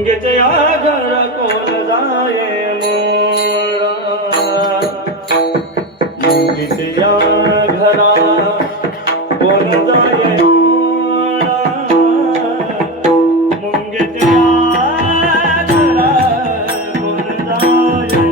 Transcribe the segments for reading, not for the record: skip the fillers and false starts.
मुंगेचे घर कोण जाये मोरा मुंगेचे घरा कोण जाये मोरा मुंगेचे घरा कोण जाये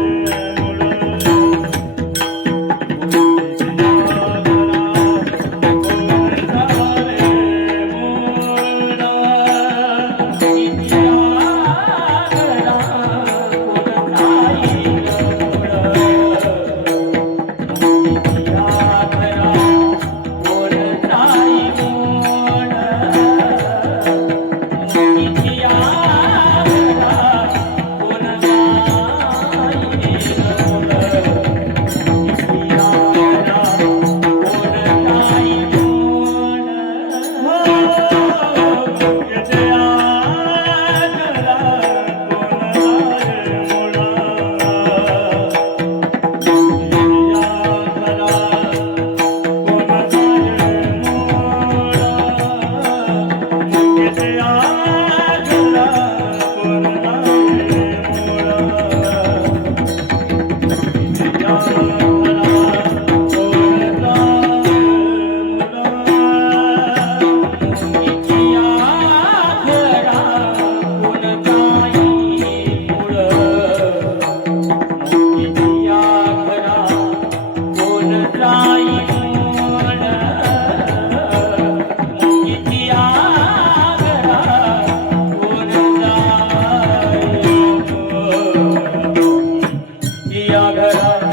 Hare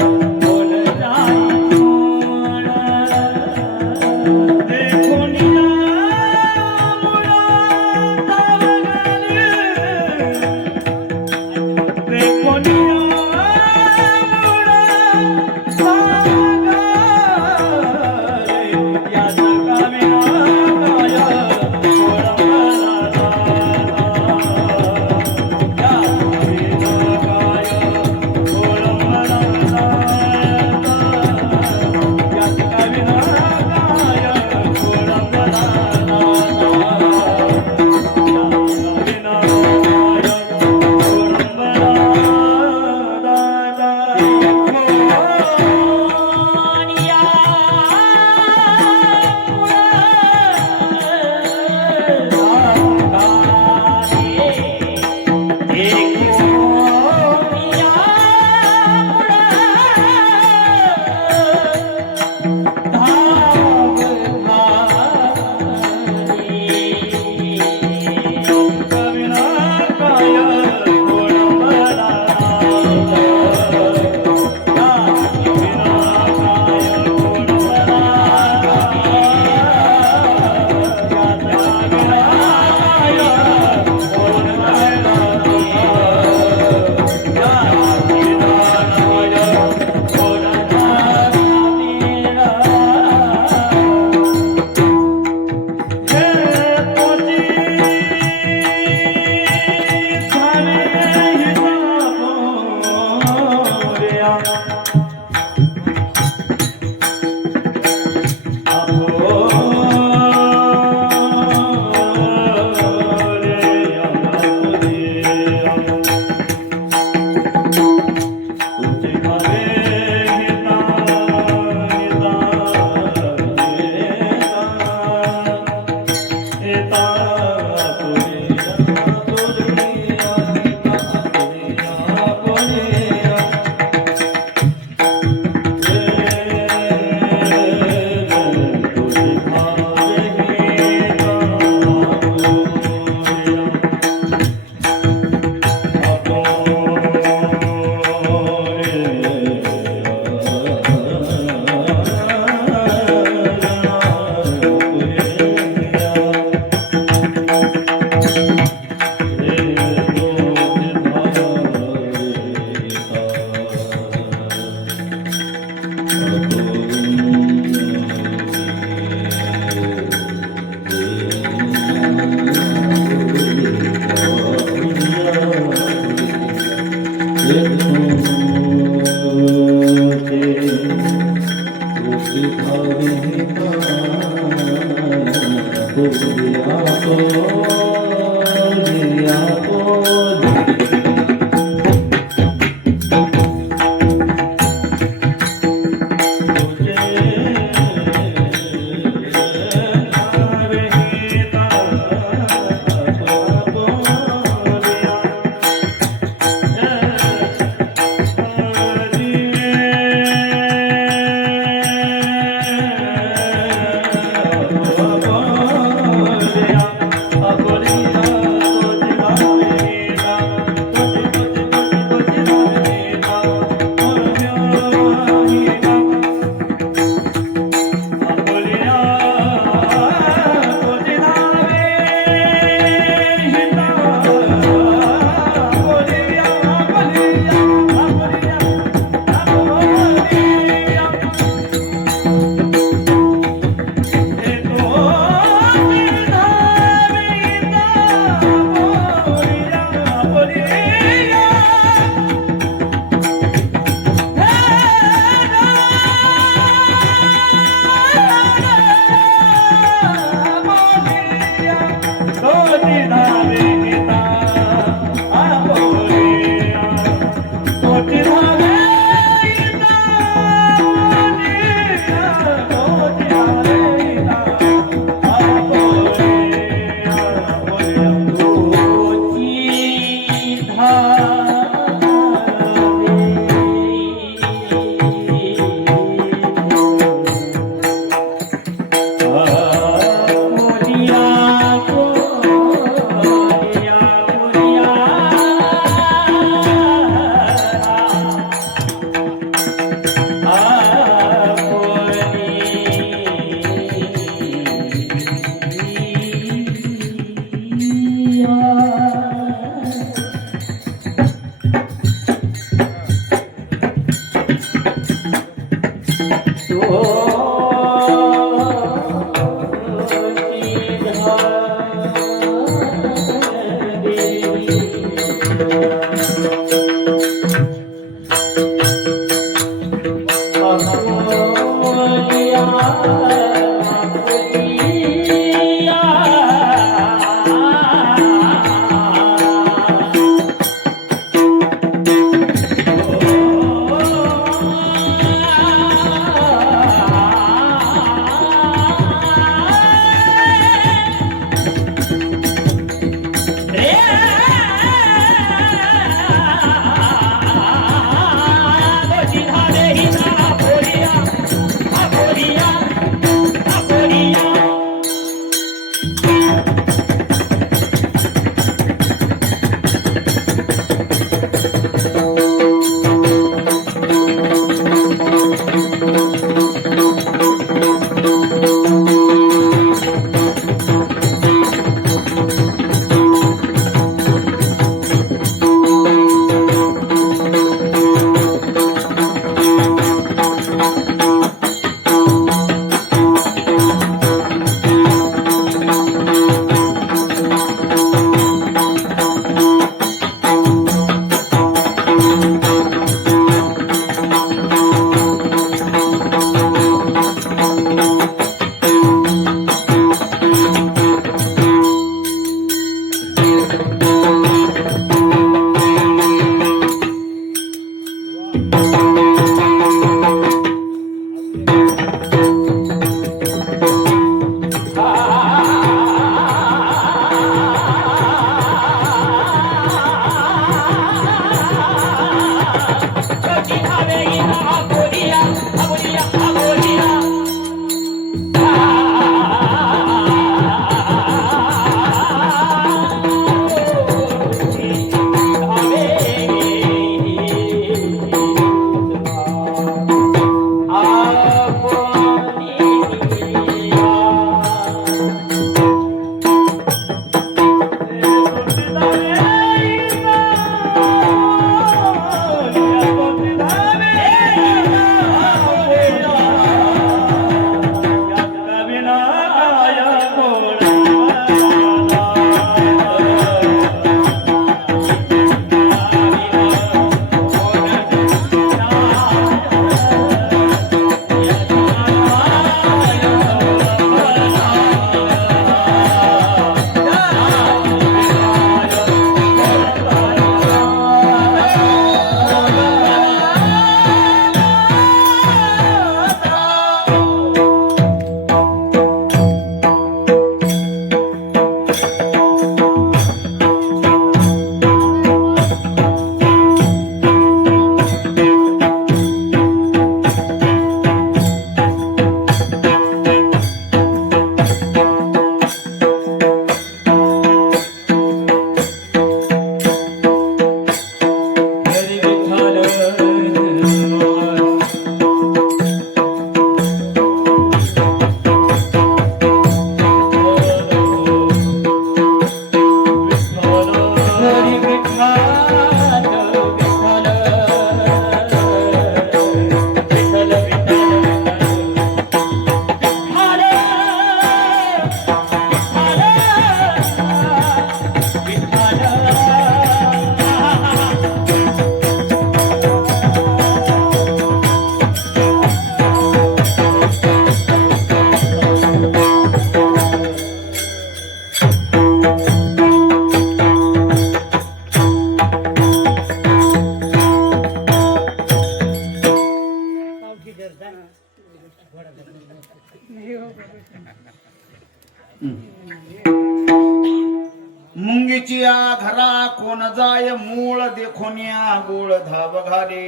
मुंगीची या घरा कोण जाय मूळ देखोनिया गोळ धाव घाले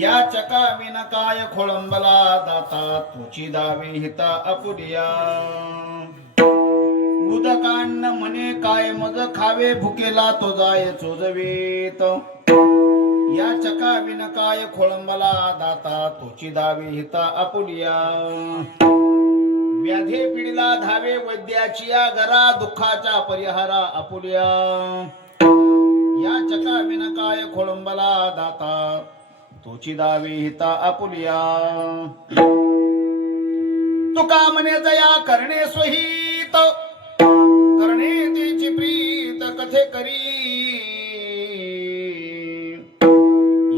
या चका विन काय खोळंबला दाता तुची दावे हिता अपुलिया उदकांन म्हणे काय मज खावे भुकेला तो जाय चोजवेत या चका विन काय खोळंबला दाता तुची दावे हिता अपुलिया व्याधे पिढीला धावे वैद्याची या घरा दुःखाचा परिहारा अपुलिया या चका विन काय खोळंबला दाता तोची दावे हिता अपुलिया तुका म्हणे जया करणे स्वहित करणे तिची प्रीत कथे करी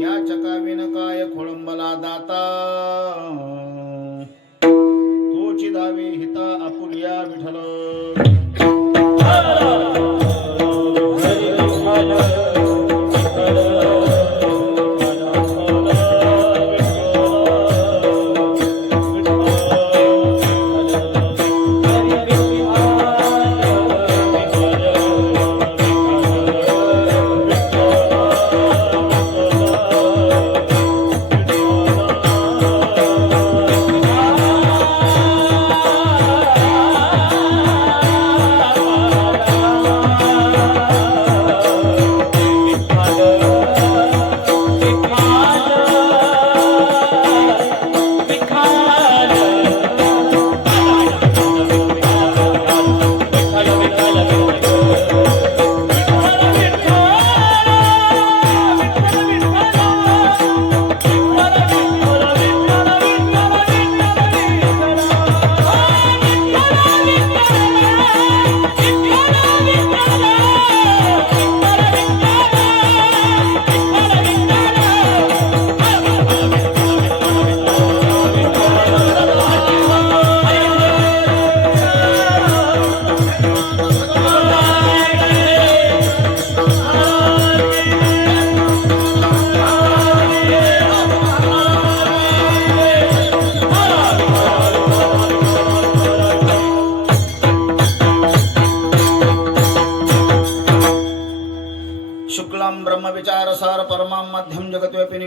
या चकाविन काय खोळंबला दाता तोची दावे हिता आपुलिया विठ्ठल शुक्लां ब्रह्म विचार सार परमां मध्यम जगत्व्यापिनी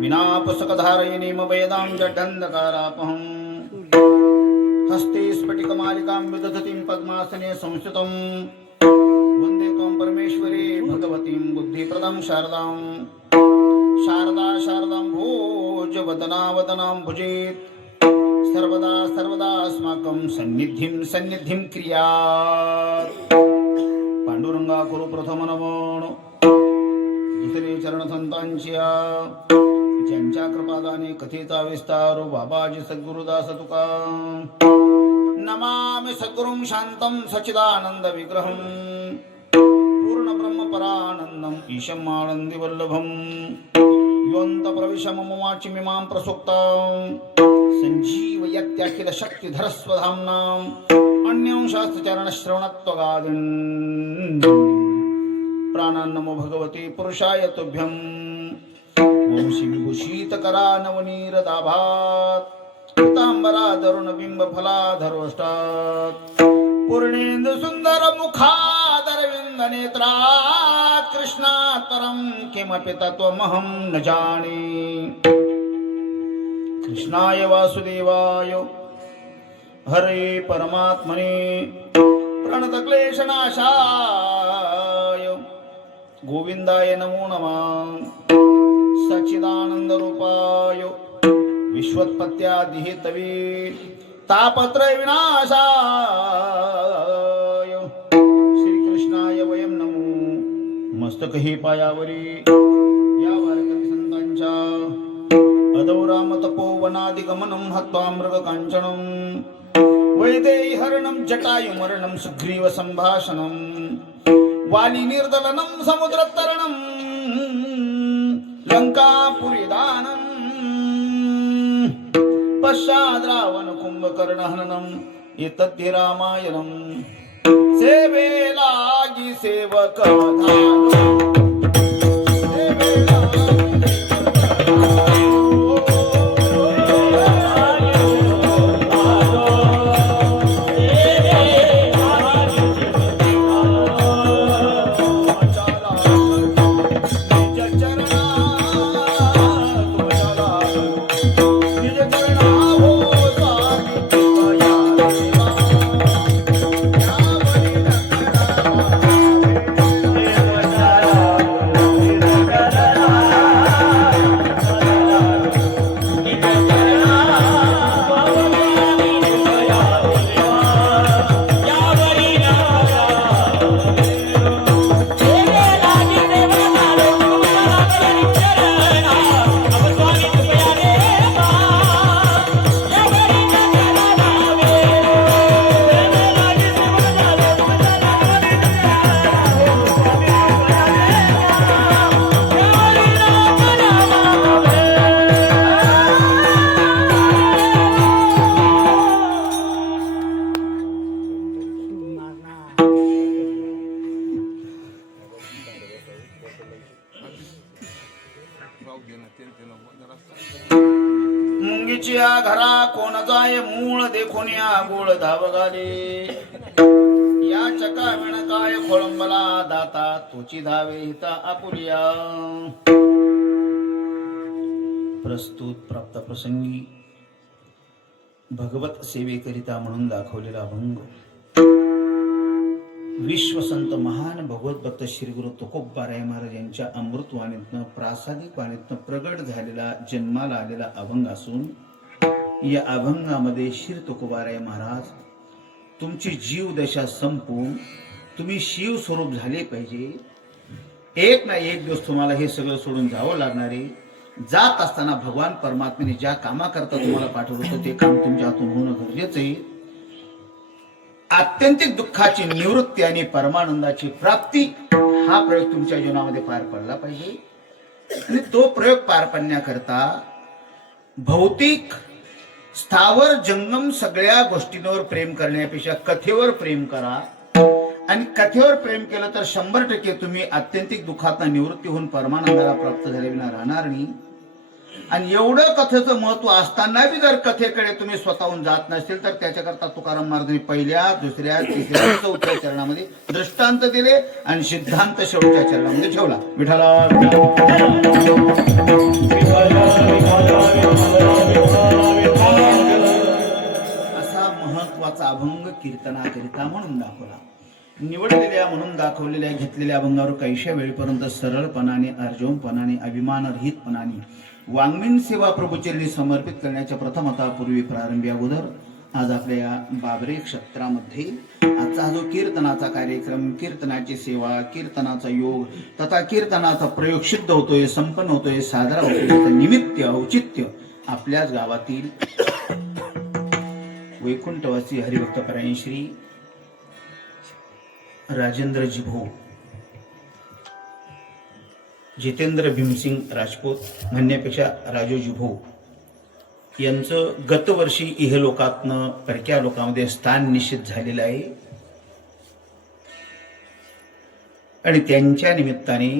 विना पुस्तक धारयिनीम वेदां जड्डन्धकारापहं हस्ते स्फटिकमालिकां विदधतीं पद्मासने संस्थितं वन्दे त्वं परमेश्वरी भगवतीं बुद्धिप्रदां शारदां शारदां भोजवदनावदनां भुजेत् सर्वदा अस्माकं सन्निधिं क्रियात् पांडुरंगा करू प्रथम नमन दुसरे चरण संतांच्या ज्यांच्या कृपादाने कथेचा विस्तार बाबाजी सद्गुरुदास तुका नमामि सद्गुरुं शांतं सच्चिदानंद विग्रहं पूर्ण ब्रह्म परानंदं ईशम् आनंदी वल्लभं योऽन्त प्रविश मम वाचि मिमां प्रसुप्तां संजीवयत्यखिल शक्तिधर स्वधाम्नां अन्यं शास्त्रचरण श्रवणत्वगादिन् प्राणान् नमो भगवते पुरुषाय तुभ्यं वंशी विभूषित करा नवनीरदाभात् पीतांबरा दरुण बिंब फलाधरोष्टात् पूर्णेन्दु सुंदर मुखादरविंद नेत्रात् कृष्णात् परं किमपि तत्त्वमहं न जाने कृष्णाय वासुदेवाय हरे परमात्मने प्रणतक्लेशनाशाय गोविंदाय नमो नमः सच्चिदानंद रूपाय विश्वोत्पत्त्यादिहेतवे तापत्रय विनाशाय श्रीकृष्णाय वयं नमो मस्तकही पायावरी या वारकरी संतांच्या अदौराम तपोवनादिगमनं हत्वा मृगकाञ्चनं वैदेहीहरणं जटायुमरणं सुग्रीव सम्भाषणं वालिनिर्दलनं समुद्रतरणं लङ्कापुरीदानं पश्चाद् रावणकुम्भकर्णहननम् एतद्धि रामायणं सेवेलागि सेवकवधानं घरा कोण जाय मूळ देखून या गोळ धाव घाले या चका विण काय खोळंबला दाता तुची धावे हिता आपुलिया प्रस्तुत प्राप्त प्रसंगी भगवत सेवेकरिता म्हणून दाखवलेला अभंग विश्वसंत महान भगवत भक्त श्री गुरु तुकोबाराय महाराज यांच्या अमृतवाणीतनं प्रासादिक वाणीतनं प्रगट झालेला जन्माला आलेला अभंग असून या अभंगामध्ये श्री तुकोबाराय महाराज तुमची जीव दशा संपून तुम्ही शिव स्वरूप झाले पाहिजे, एक ना एक दिवस तुम्हाला हे सगळं सोडून जावं लागणार आहे. जात असताना भगवान परमात्म्याने ज्या कामाकरता तुम्हाला पाठवलं होतं ते काम तुमच्या हातून होणं गरजेचं आहे. आत्यंतिक दुःखाची निवृत्ती आणि परमानंदाची प्राप्ती हा प्रयोग तुमच्या जीवनामध्ये पार पडला पाहिजे. आणि तो प्रयोग पार पाडण्याकरता भौतिक स्थावर जंगम सगळ्या गोष्टींवर प्रेम करण्यापेक्षा कथेवर प्रेम करा. आणि कथेवर प्रेम केलं तर 100% तुम्ही आत्यंतिक दुःखात निवृत्ती होऊन परमानंदाला प्राप्त झालेला राहणार नाही. आणि एवढं कथेचं महत्व असताना बी जर कथेकडे तुम्ही स्वतःहून जात नसतील तर त्याच्याकरता तुकाराम महाराजांनी पहिल्या, दुसऱ्या, तिसऱ्या, चौथ्या चरणामध्ये दृष्टांत दिले आणि सिद्धांत शेवटच्या चरणामध्ये ठेवला. विठ्ठला असा महत्वाचा अभंग कीर्तनाकरिता म्हणून दाखवला. निवडलेल्या म्हणून दाखवलेल्या घेतलेल्या अभंगावर कैश्या वेळेपर्यंत सरळपणाने, अर्जवपणाने, अभिमानरहितपणाने वाङ्मयीन सेवा प्रभुचरणी समर्पित करण्याच्या प्रथमतः पूर्वी प्रारंभी अगोदर आज आपल्या या बाबरे क्षेत्रामध्ये आजचा जो कीर्तनाचा कार्यक्रम, कीर्तनाची सेवा, कीर्तनाचा योग तथा कीर्तनाचा प्रयोग सिद्ध होतोय, संपन्न होतोय, साजरा होतोय. निमित्त औचित्य आपल्याच गावातील वैकुंठवासी हरिभक्तपरायण श्री राजेंद्रजी भाऊ जितेंद्र भीमसिंग राजपूत म्हणण्यापेक्षा राजूजी भाऊ यांचं गतवर्षी इहलोकातनं परक्या लोकांमध्ये स्थान निश्चित झालेलं आहे. आणि त्यांच्या निमित्ताने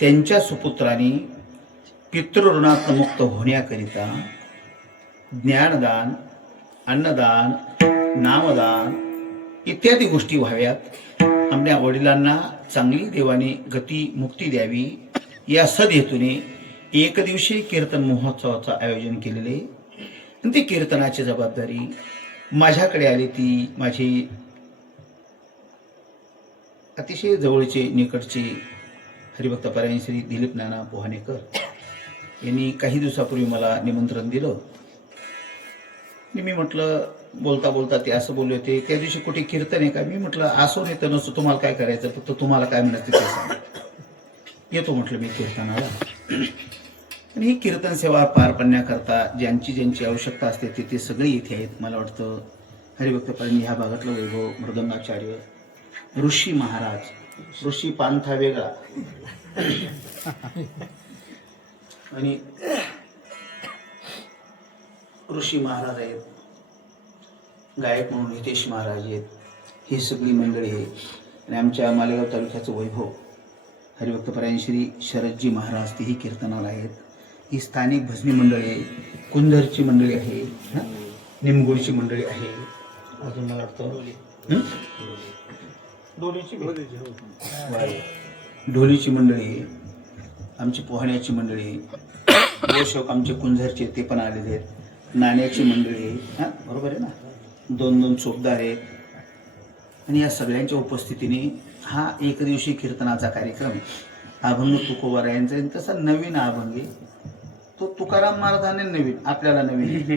त्यांच्या सुपुत्रांनी पितृऋणात मुक्त होण्याकरिता ज्ञानदान, अन्नदान, नामदान इत्यादी गोष्टी व्हाव्यात, आपल्या वडिलांना चांगली देवाने गती मुक्ती द्यावी या सदहेतूने एक दिवशी कीर्तन महोत्सवाचं आयोजन केलेले. ती कीर्तनाची जबाबदारी माझ्याकडे आली. ती माझी अतिशय जवळचे निकटचे हरिभक्तपरायण श्री दिलीप नाना पोहाणेकर यांनी काही दिवसापूर्वी मला निमंत्रण दिलं. मी म्हटलं बोलता बोलता ते असं बोलले होते, त्या दिवशी कुठे कीर्तन आहे का? मी म्हटलं असो नाही तर नसतो, तुम्हाला काय करायचं, फक्त तुम्हाला काय म्हणायचं ते सांगा. येतो म्हटलं मी कीर्तनाला. आणि ही कीर्तन सेवा पार पाडण्याकरता ज्यांची ज्यांची आवश्यकता असते ते सगळे इथे आहेत. मला वाटतं हरिभक्तपरायण ह्या भागातलं वैभव मृदंगाचार्य, ऋषी महाराज, ऋषी पांथा वेगळा आणि ऋषी महाराज आहेत, गायक म्हणून हितेश महाराज आहेत, ही सगळी मंडळी आहे. आणि आमच्या मालेगाव तालुक्याचं वैभव हरिभक्तपरायण श्री शरदजी महाराज तेही कीर्तनाला आहेत. ही स्थानिक भजनी मंडळी आहे, कुंदरची मंडळी आहे, निमगुळची मंडळी आहे, अजून मला वाटतं ढोलीची मंडळी आहे, आमची पोहण्याची मंडळी, गोशोक आमचे कुंझरचे ते पण आलेले आहेत, नाण्याची मंडळी आहे, बरोबर आहे ना, 2-2 चोपदार आहेत. आणि या सगळ्यांच्या उपस्थितीने हा एक दिवशी कीर्तनाचा कार्यक्रम अभंग तुकोबारायांचा तसा नवीन अभंग आहे. तो तुकाराम महाराजांनी नवीन, आपल्याला नवीन,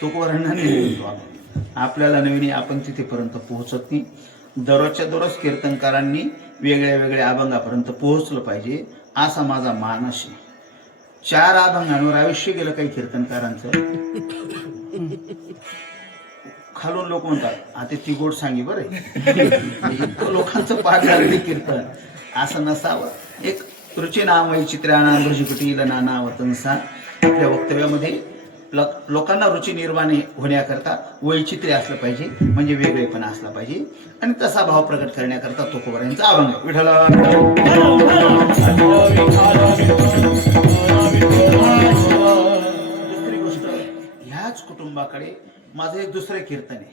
तुकोबारायांना नवीन, तो अभंग आपल्याला नवीन, आपण तिथेपर्यंत पोहोचत नाही. दररोजच्या दररोज कीर्तनकारांनी वेगळ्या वेगळ्या अभंगापर्यंत पोहोचलं पाहिजे असा माझा मानस आहे. 4 अभंगांवर आयुष्य गेलं काही कीर्तनकारांचं. खालून लोक म्हणतात आता ती गोड सांगी बरं लोकांचं पाठ झालेलं कीर्तन असं नसावं. एक रुची नाम वैचित्र्याना भ्रजकुटील नाना वतनसा आपल्या वक्तव्यामध्ये लोकांना रुची निर्माण होण्याकरता वैचित्र्य असलं पाहिजे, म्हणजे वेगळेपणा असला पाहिजे. आणि तसा भाव प्रकट करण्याकरता तुकोबारायांचा अभंग विठ्ठला कुटुंबाकडे माझं हे दुसरं कीर्तन आहे.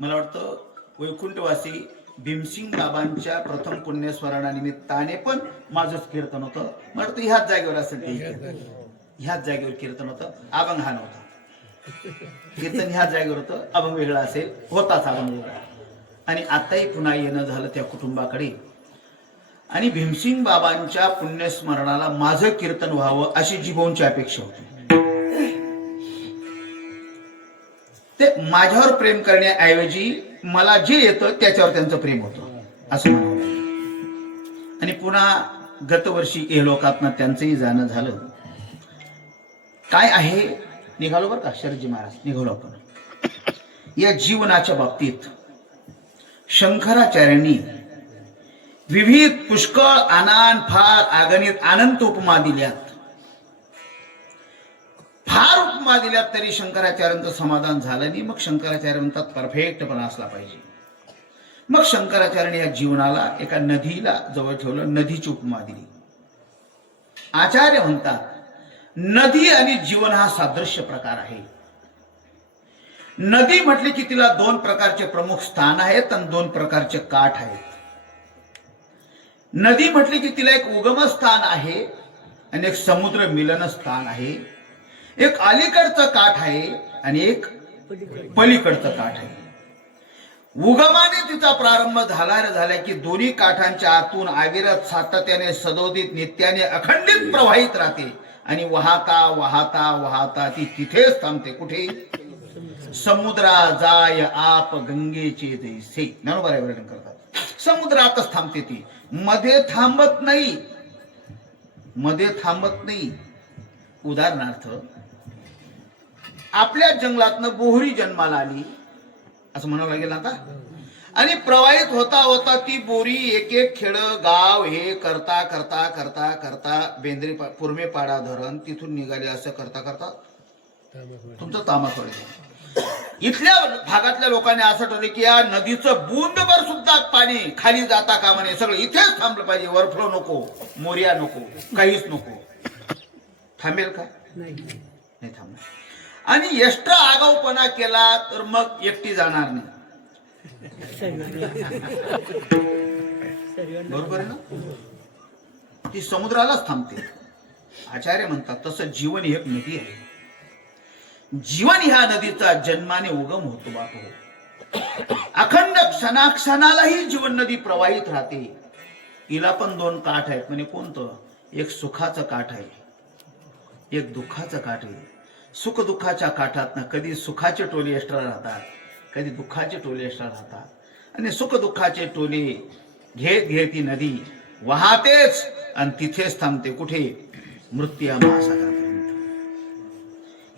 मला वाटतं वैकुंठवासी भीमसिंग बाबांच्या प्रथम पुण्यस्मरणानिमित्ताने पण माझंच कीर्तन होतं. मला वाटतं ह्याच जागेवर असेल ते ह्याच जागेवर कीर्तन होतं. अभंग हा नव्हता. कीर्तन ह्याच जागेवर होतं. अभंग वेगळा असेल, होताच अभंग वेगळा. आणि आताही पुन्हा येणं झालं त्या कुटुंबाकडे आणि भीमसिंग बाबांच्या पुण्यस्मरणाला माझं कीर्तन व्हावं अशी जिभोंची अपेक्षा होती. ते माझ्यावर प्रेम करण्याऐवजी मला जे येतं त्याच्यावर त्यांचं प्रेम होतं असं म्हणावं लागेल. आणि पुन्हा गतवर्षी लोकातनं त्यांचंही जाणं झालं. काय आहे निघालो बरं का शरजी महाराज, निघालो आपण या जीवनाच्या बाबतीत. शंकराचार्यांनी विविध पुष्कळ अनान फार अगणित अनंत उपमा दिल्यात. फार उपमा दिल्यात तरी शंकराचार्यांचं समाधान झालं नाही. मग शंकराचार्य म्हणतात परफेक्टपणा असला पाहिजे. मग शंकराचार्याने या जीवनाला एका नदीला जवळ ठेवलं, नदीची उपमा दिली. आचार्य म्हणतात नदी आणि जीवन हा सादृश्य प्रकार आहे. नदी म्हटली की तिला दोन प्रकारचे प्रमुख स्थान आहेत आणि दोन प्रकारचे काठ आहेत. नदी म्हटली की तिला एक उगम स्थान आहे आणि एक समुद्र मिलन स्थान आहे. एक अलीकडचं काठ आहे आणि एक पलीकडचं काठ आहे. उगमाने तिचा प्रारंभ झाला की दोन्ही काठांच्या आतून अविरत सातत्याने सदोदित नित्याने अखंडित प्रवाहित राहते आणि वाहता वाहता वाहता ती तिथेच थांबते. कुठे? समुद्रा जाय आप गंगेचे जैसे. बरोबर आहे वर्णन करतात. समुद्रातच थांबते ती, मध्ये थांबत नाही. मध्ये थांबत नाही. उदाहरणार्थ आपल्या जंगलातनं बोहरी जन्माला आली असं म्हणावं लागेल आता. आणि प्रवाहित होता होता ती बोरी एक एक खेड गाव हे करता करता करता करता बेंद्री पुरमेपाडा धरण तिथून निघाले. असं करता करता तुमचं तामासवाडी. इथल्या भागातल्या लोकांनी असं ठरवलं की या नदीचं बूंदभर सुद्धा पाणी खाली जाता कामा नये. सगळं इथेच थांबलं पाहिजे. वरफ्लो नको, मोर्या नको, काहीच नको. थांबेल का? नाही थांबणार. आणि एक्स्ट्रा आगाऊपणा केला तर मग एकटी जाणार नाही. बरोबर आहे ना? ती समुद्रालाच थांबते. आचार्य म्हणतात तसं जीवन ही एक नदी आहे. जीवन ह्या नदीचा जन्माने उगम होतो बापू. अखंड क्षणाक्षणालाही जीवन नदी प्रवाहित राहते. हिला पण दोन काठ आहेत. म्हणजे कोणतं? एक सुखाचं काठ आहे, एक दुःखाचं काठ आहे. सुख दुःखाच्या काठातनं कधी सुखाचे टोले एक्स्ट्रा राहतात, कधी दुःखाचे टोले एक्स्ट्रा राहतात. आणि सुख दुःखाचे टोले घेत घेत ती नदी वाहतेच आणि तिथेच थांबते. कुठे? मृत्यू महासागरापर्यंत.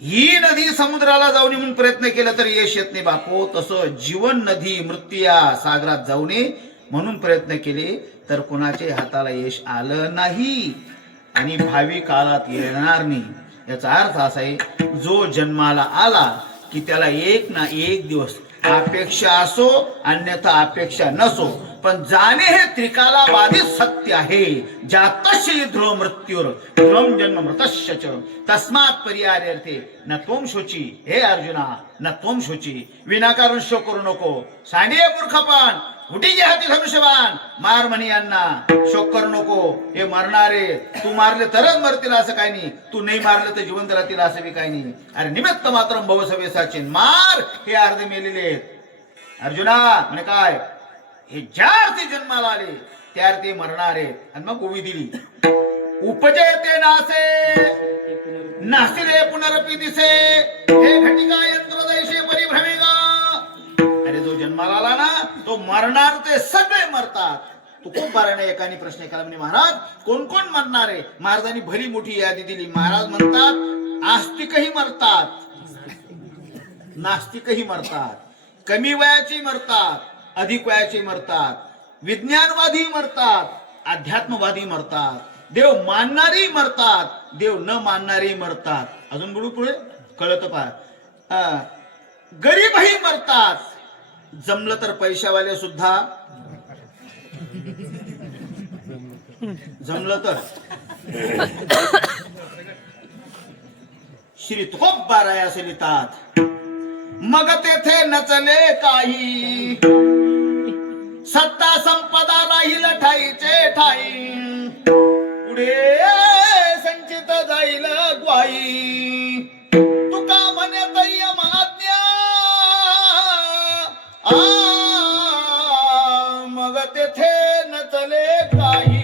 ही नदी समुद्राला जाऊन म्हणून प्रयत्न केला तर यश येत नाही बापू. तसं जीवन नदी मृत्यू सागरात जाऊ नये म्हणून प्रयत्न केले तर कुणाचे हाताला यश आलं नाही आणि भावी काळात येणार नाही. याचा अर्थ असा आहे जो जन्माला आला की त्याला एक ना एक दिवस अपेक्षा असो अन्यथा अपेक्षा नसो पण जाणे हे त्रिकालाबाधित सत्य आहे. जातस्य ध्रुव मृत्यूर ध्रुवम जन्म मृतस्य च तस्मात् पर्यायार्थे न त्वं शोची. हे अर्जुना न त्वं शोची. विनाकारण शोक करू नको. सांडिये मूर्खपण उठी जे हाती धनुष्यबाण मार म्हणी यांना. शोक करू नको. हे मरणारे. तू मारले तरच मरतील असं काही नाही. तू नाही मारले तर जिवंत राहतील असं बी काही नाही. अरे निमित्त मात्र भवसवेसाचे मार हे अर्धे मेलेले. अर्जुना म्हणे काय? हे ज्या अर्थी जन्माला आले त्या अर्थी मरणार आहेत. आणि मग ओवी दिली. उपजयते नासे नासिले पुनरपी दिसे हे घटिका यंत्र दैशे परिभ्रमेगा. अरे जो जन्माला आला ना तो मरणार. ते सगळे मरतात. तू खूप बाराने एकाने प्रश्न केला म्हणे महाराज कोण कोण मरणार आहे? महाराजांनी भली मोठी यादी दिली. महाराज म्हणतात आस्तिकही मरतात, नास्तिकही मरतात, कमी वयाची मरतात, अधिक वयाचे मरतात, विज्ञानवादी मरतात, अध्यात्मवादी मरतात, देव मानणारी मरतात, देव न मानणारी मरतात. अजून बोलू पुढे कळत पहा. गरीबही मरतात. जमलं तर पैशावाले सुद्धा. जमलं तर श्री तुकोबाराय असे लिहितात. मग तेथे नचले काही, सत्ता संपदा राहील ठाईचे ठाई. पुढे संचित जाईल ग्वाही, तुका म्हणे तय्यमाज्ञा. मग तेथे नचले काही.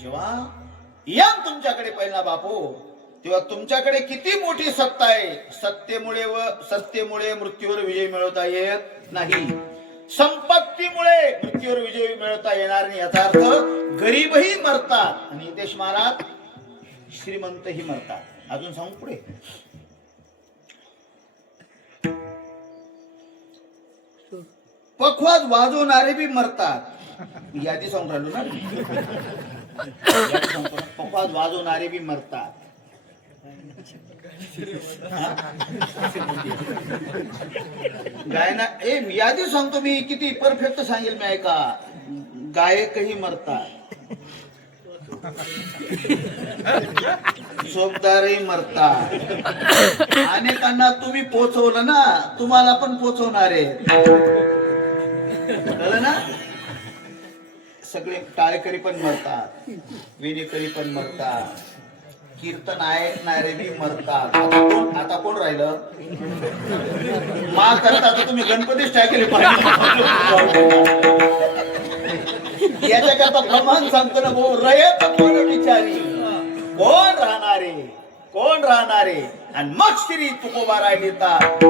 जेव्हा या तुमच्याकडे पहिला बापू, तेव्हा तुमच्याकडे किती मोठी सत्ता आहे. सत्तेमुळे मृत्यूवर विजय मिळवता येत नाही. संपत्तीमुळे मृत्यूवर विजय मिळवता येणार नाही. याचा अर्थ गरीबही मरतात आणि नितेश महाराज श्रीमंतही मरतात. अजून सांगू पुढे. पखवाज वाजवणारे बी मरतात. यादी सांगून राहिलो ना. पखवाज वाजवणारे बी मरतात. गायना यादी सांगतो मी, किती परफेक्ट सांगेल मी, ऐका. गायकही मरतात, शोभदारही मरतात. अनेकांना तुम्ही पोचवलं ना, तुम्हाला पण पोचवणार आहे. कळलं ना. सगळे टाळेकरी पण मरतात, विनेकरी पण मरतात, कीर्तन ऐकणारे बी मरतात. आता कोण राहिलं. मा करता तर तुम्ही गणपतीच टाकेले पाहिजे. याच्याकरता प्रमाण सांगतो ना भाऊ. रयत कोण विचारी, कोण राहणारे. आणि मग श्री तुकोबाराय लिहितात.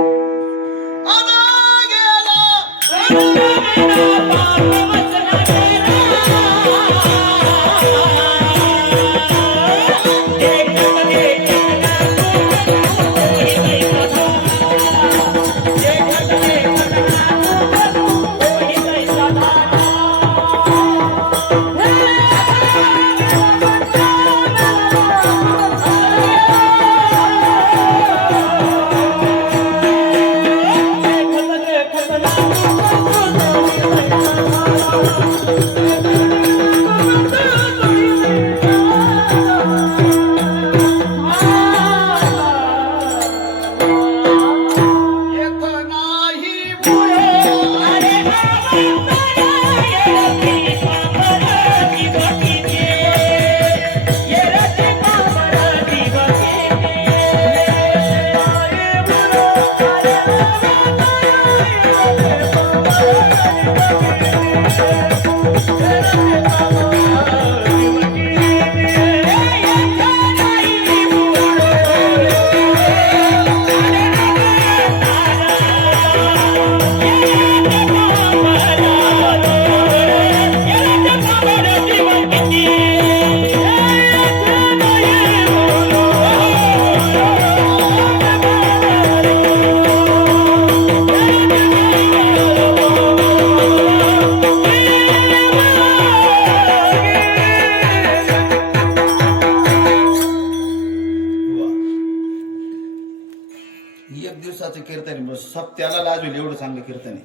सप्त्याला लाजवेल एवढं चांगलं कीर्तन आहे.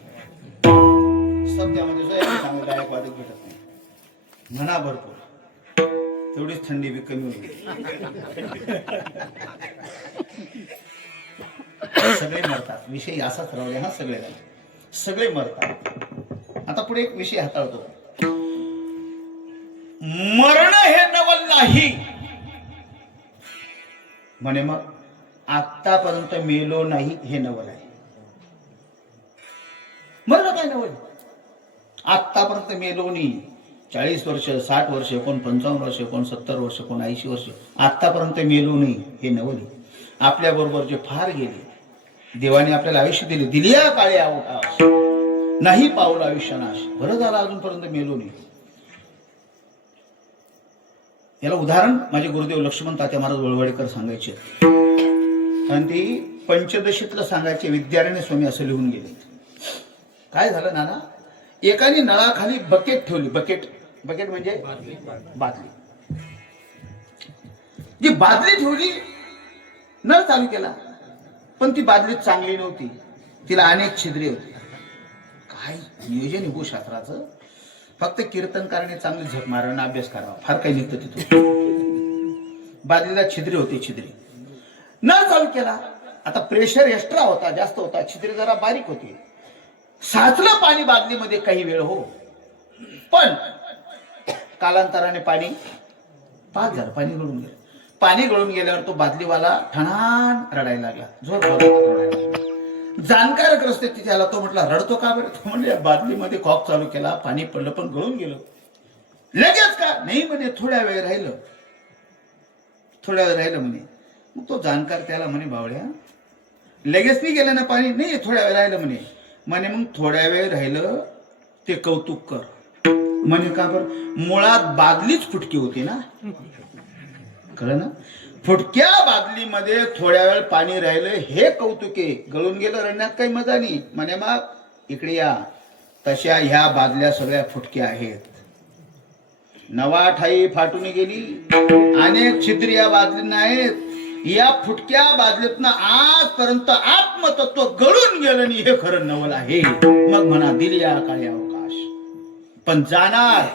सप्त्यामध्ये चांगलं गायक वादक भेटत नाही. म्हणा भरपूर, तेवढीच थंडी बी कमी होईल. सगळे मरतात. विषय असाच राहू हा. सगळे मरतात. आता पुढे एक विषय हाताळतो. मरण हे नवल नाही म्हणे. मग आतापर्यंत मेलो नाही हे नवल आहे. मरण काय नवल. आतापर्यंत मेलो नाही. 40 वर्ष, 60 वर्ष, कोण 55 वर्ष, कोण 70 वर्ष, कोण 80 वर्ष, आतापर्यंत मेलो नाही हे नवल. आपल्या बरोबर जे फार गेले, देवाने आपल्याला आयुष्य दिले. दिलिया काळे अवकाश, नाही पावला आयुष्यनाश. बरं झालं अजूनपर्यंत मेलो नाही. याला उदाहरण माझे गुरुदेव लक्ष्मण तात्या महाराज वळवडेकर सांगायचे. आणि ती पंचदशीतलं सांगायचे. विद्यारण्य स्वामी असं लिहून गेले. काय झालं नाना, एकाने नळाखाली बकेट ठेवली. बकेट म्हणजे बादली. जी बादली ठेवली, नळ चालू केला, पण ती बादली चांगली नव्हती. तिला अनेक छिद्रे होती. काय नियोजन आहे शास्त्राचं. फक्त कीर्तनकाराने चांगली झक मारणं, अभ्यास करावा, फार काही निघतं तिथून. बादलीला छिद्रे होते. नळ चालू केला. आता प्रेशर एक्स्ट्रा होता, जास्त होता, छिद्री जरा बारीक होती, साचलं पाणी बादलीमध्ये काही वेळ हो. पण कालांतराने पाणी पाच झालं, पाणी गळून गेलं. पाणी गळून गेल्यावर तो बादलीवाला ठणान रडायला लागला, जोर रडायला लागला. जाणकार ग्रस्त तिथे आला. तो म्हटला रडतो का बरं? तो म्हणजे बादलीमध्ये कॉक चालू केला, पाणी पडलं पण गळून गेलं. लगेच का? नाही म्हणे, थोड्या वेळ राहिलं, थोड्या वेळ राहिलं म्हणे. मग तो जाणकार त्याला म्हणे बावळ्या लगेच नाही गेलं ना पाणी? नाही, थोड्या वेळ राहिलं म्हणे. म्हणे मग थोड्या वेळ राहिलं ते कौतुक कर. म्हणे का बरं? मुळात बादलीच फुटकी होती ना, कळलं ना? फुटक्या बादलीमध्ये थोड्या वेळ पाणी राहिलं हे कौतुक आहे. गळून गेलं रडण्यात काही मजा नाही. म्हणे मग इकडे या, तशा ह्या बादल्या सगळ्या फुटक्या आहेत. नवा ठाई फाटून गेली, अनेक छिद्र या बादलींना आहेत. या फुटक्या बादलीतनं आजपर्यंत आत्मतत्व गळून गेलं नाही, हे खरं नवल आहे. मग म्हणा दिली या काळी अवकाश, पण जाणार.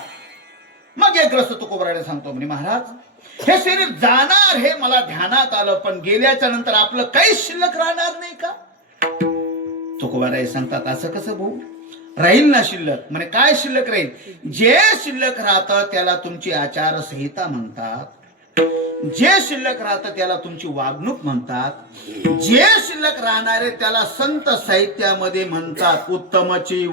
मग एक ग्रस्त तुकोबराने सांगतो म्हणे महाराज हे शरीर जाणार हे मला ध्यानात आलं, पण गेल्याच्या नंतर आपलं काहीच शिल्लक राहणार नाही का? तुकोबाराय सांगतात असं कसं भाऊ? राहील ना शिल्लक. म्हणे काय शिल्लक राहील? जे शिल्लक राहतं त्याला तुमची आचारसंहिता म्हणतात, जे शिल्लक राहतं त्याला तुमची वागणूक म्हणतात, जे शिल्लक राहणारे त्याला संत साहित्यामध्ये म्हणतात उत्तमची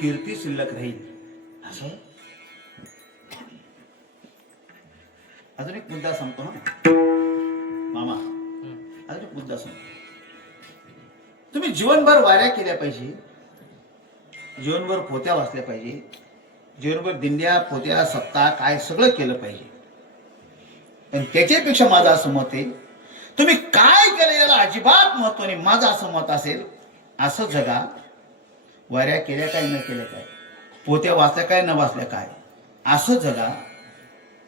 कीर्ती शिल्लक राहील. असं अजून एक मुद्दा सांगतो ना मामा, अजून एक मुद्दा सांगतो. तुम्ही जीवनभर वाऱ्या केल्या पाहिजे, जीवनभर पोत्या वाचल्या पाहिजे, जीवनभर दिंड्या पोत्या सप्ताह काय सगळं केलं पाहिजे. पण त्याच्यापेक्षा माझं असं मत आहे तुम्ही काय केलं याला अजिबात महत्व नाही. माझं असं मत असेल असं जगा. वाऱ्या केल्या काय न केल्या काय, पोत्या वाचल्या काय न वाचल्या काय, असं जगा.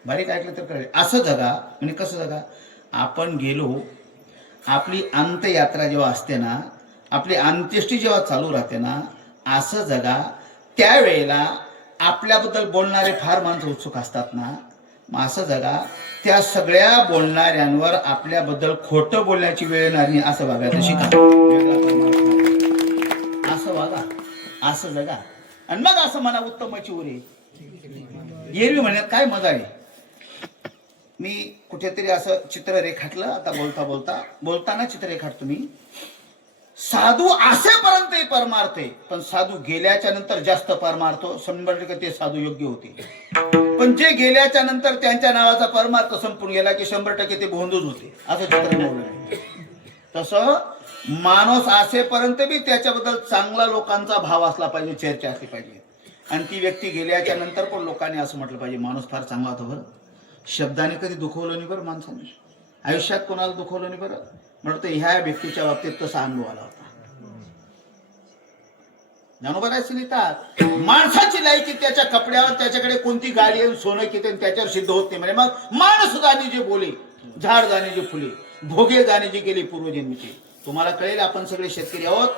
बारीक ऐकलं तर कळेल. असं जगा म्हणजे कसं जगा? आपण गेलो, आपली अंत्ययात्रा जेव्हा असते ना, आपली अंत्येष्टी जेव्हा चालू राहते ना, असं जगा. त्यावेळेला आपल्याबद्दल बोलणारे फार माणसं उत्सुक असतात ना, मग असं जगा. त्या सगळ्या बोलणाऱ्यांवर आपल्याबद्दल खोटं बोलण्याची वेळ नाही असं वागायचं शिका. असं वागा, असं जगा. आणि मग असं म्हणा उत्तमाची उरे. एरवी म्हणण्यात काय मजा आहे. मी कुठेतरी असं चित्र रेखाटलं, आता बोलताना चित्र रेखाटतो मी. साधू असेपर्यंत परमार्थ आहे, पण साधू गेल्याच्या नंतर जास्त परमार्थ. 100% ते साधू योग्य होते, पण जे गेल्याच्या नंतर त्यांच्या नावाचा परमार्थ संपून गेला की 100% ते भोंदूच होते. असं चित्र बोललं. तसं माणूस असेपर्यंत बी त्याच्याबद्दल चांगला लोकांचा भाव असला पाहिजे, चर्चा असली पाहिजे. आणि ती व्यक्ती गेल्याच्या नंतर पण लोकांनी असं म्हटलं पाहिजे माणूस फार चांगला होता बरं, शब्दाने कधी दुखवलं नाही बरं, माणसाने आयुष्यात कोणाला दुखवलं नाही बरं. म्हणतो ह्या व्यक्तीच्या बाबतीत तसा अनुभव आला होता. ज्ञानोबरायचे लिहितात माणसाची लायकी त्याच्या कपड्यावर, त्याच्याकडे कोणती गाडी आहे, सोनं किती त्याच्यावर सिद्ध होत नाही म्हणे. मग माणूस जाणे जे बोले, झाड जाणे जे फुले, भोगे जाणे जे गेले पूर्वजन्मीचे. तुम्हाला कळेल आपण सगळे शेतकरी आहोत.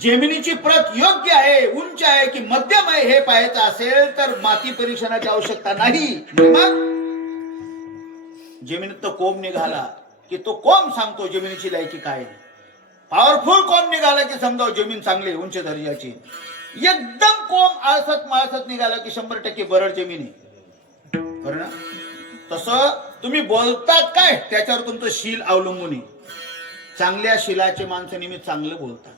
जमिनीची प्रत योग्य आहे, उंच आहे की मध्यम आहे हे पाहायचं असेल तर माती परीक्षणाची आवश्यकता नाही. मग जमिनीत तो कोंब निघाला की तो कोंब सांगतो जमिनीची लायकी काय. पॉवरफुल कोंब निघाला की समजाव जमीन चांगली उंच दर्जाची. एकदम कोंब आळसत माळसत निघाला की 100% बरड जमीन आहे, बरं ना. तसं तुम्ही बोलतात काय त्याच्यावर तुमचं शील अवलंबून आहे. चांगल्या शीलाचे माणसं नेहमी चांगलं बोलतात.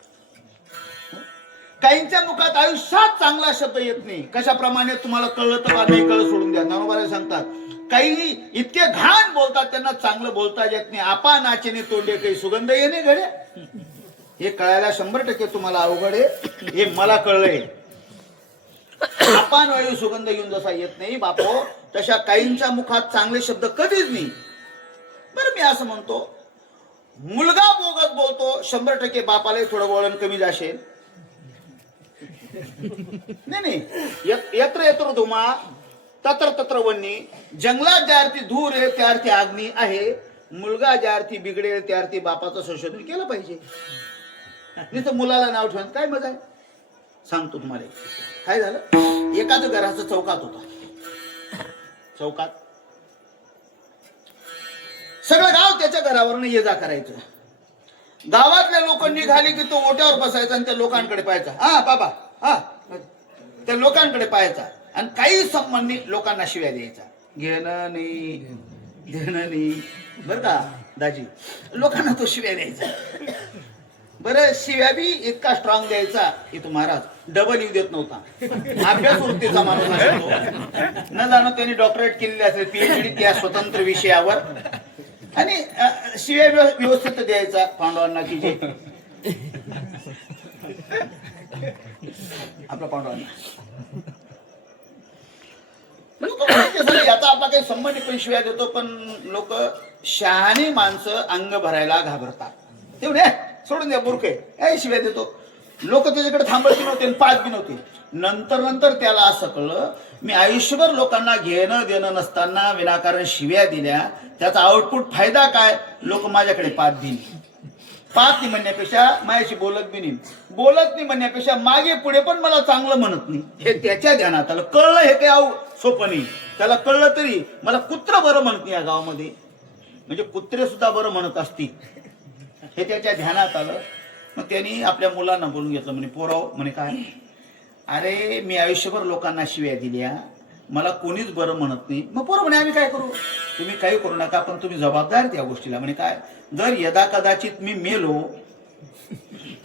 काहींच्या मुखात आयुष्यात चांगला शब्द येत नाही. कशाप्रमाणे तुम्हाला कळलं तर नाही कळलं सोडून द्या. ज्ञानोबा सांगतात काही इतके घाण बोलतात त्यांना चांगलं बोलता येत नाही. आपा नाचेने तोंडे काही सुगंध येणे घड्या. हे कळायला 100% तुम्हाला अवघड आहे. हे मला कळलंय. अपान वायू सुगंध येऊन जसा येत नाही बापो तशा काहींच्या मुखात चांगले शब्द कधीच नाही. बरं मी असं म्हणतो मुलगा बोगस बोलतो 100% बापाला थोडं वळण कमी जाशेल. नाही यत्र यत्र धुमा तत्र तत्र वन्नी. जंगलात ज्या अर्थी धूर आहे त्या अर्थी अग्नी आहे. मुलगा ज्या अर्थी बिघडेल त्या अर्थी बापाचं संशोधन केलं पाहिजे. नाही तर मुलाला नाव ठेवून काय मजा आहे. सांगतो तुम्हाला काय झालं. एकाच घराचं चौकात होता. चौकात सगळं गाव त्याच्या घरावरनं ये जा करायचं. गावातल्या लोक निघाली की तो ओट्यावर बसायचा आणि त्या लोकांकडे पाहायचा. हा बाबा हा त्या लोकांकडे पाहायचा आणि काही संबंधी लोकांना शिव्या द्यायचा. घेणं नाही देणं नाही बरं का दाजी. लोकांना तो शिव्या द्यायचा. बरं शिव्या बी इतका स्ट्रॉंग द्यायचा की तो महाराज डबल येऊ देत नव्हता. अभ्यास वृत्तीचा माणूस असतो. न जाणं त्यांनी डॉक्टरेट केलेली असेल PhD त्या स्वतंत्र विषयावर. आणि शिव्या व्यवस्थित द्यायचा पांडवांना की जे आपला पांडवांना याचा आपला काही संबंध पण शिव्या देतो. पण लोक शहाणी माणसं अंग भरायला घाबरतात. तेवढे सोडून द्या मूर्ख आहे शिव्या देतो. लोक त्याच्याकडे थांबत नव्हते पाच बी नव्हते. नंतर त्याला असं कळलं मी आयुष्यभर लोकांना घेणं देणं नसताना विनाकारण शिव्या दिल्या त्याचा आउटपुट फायदा काय. लोक माझ्याकडे पाच देईन. पाच नाही म्हणण्यापेक्षा माझ्याशी बोलत बी नाही. बोलत नाही म्हणण्यापेक्षा मागे पुढे पण मला चांगलं म्हणत नाही. हे त्याच्या ध्यानात आलं. कळलं हे काही सोपं नाही. त्याला कळलं तरी मला कुत्र बरं म्हणत नाही या गावामध्ये. म्हणजे कुत्रे सुद्धा बरं म्हणत असतील हे त्याच्या ध्यानात आलं. मग त्यांनी आपल्या मुलांना बोलून घेतलं. म्हणे पोराव म्हणे काय अरे मी आयुष्यभर लोकांना शिव्या दिल्या मला कोणीच बरं म्हणत नाही. मग पोरं म्हणे आम्ही काय करू. तुम्ही काही करू नका पण तुम्ही जबाबदार त्या गोष्टीला. म्हणे काय जर यदा कदाचित मी मेलो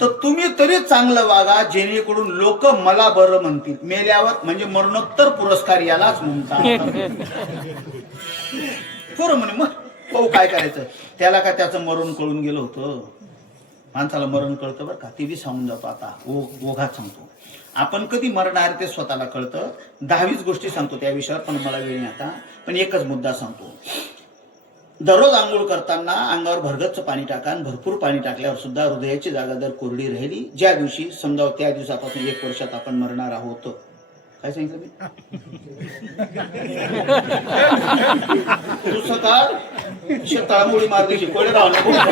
तर तुम्ही तरी चांगलं वागा जेणेकरून लोक मला बरं म्हणतील. मेल्यावर म्हणजे मरणोत्तर पुरस्कार यालाच म्हणतात. पोरं म्हणे मग भाऊ काय करायचं. त्याला का त्याचं मरण कळून गेलं होतं. माणसाला मरण कळतं बरं का. ते बी सांगून जातो आता ओघात सांगतो. आपण कधी मरणार ते स्वतःला कळतं. 10-20 गोष्टी सांगतो त्या विषयावर पण मला वेळ नाही आता. पण एकच मुद्दा सांगतो. दररोज आंघोळ करताना अंगावर भरगच्च पाणी टाका. भरपूर पाणी टाकल्यावर सुद्धा हृदयाची जागा जर कोरडी राहिली ज्या दिवशी समजावं त्या दिवसापासून 1 वर्षात आपण मरणार आहोत. काय सांगितलं मी तू सकाळ शेताळमुळी मारली कोळे राहून जाऊ द्या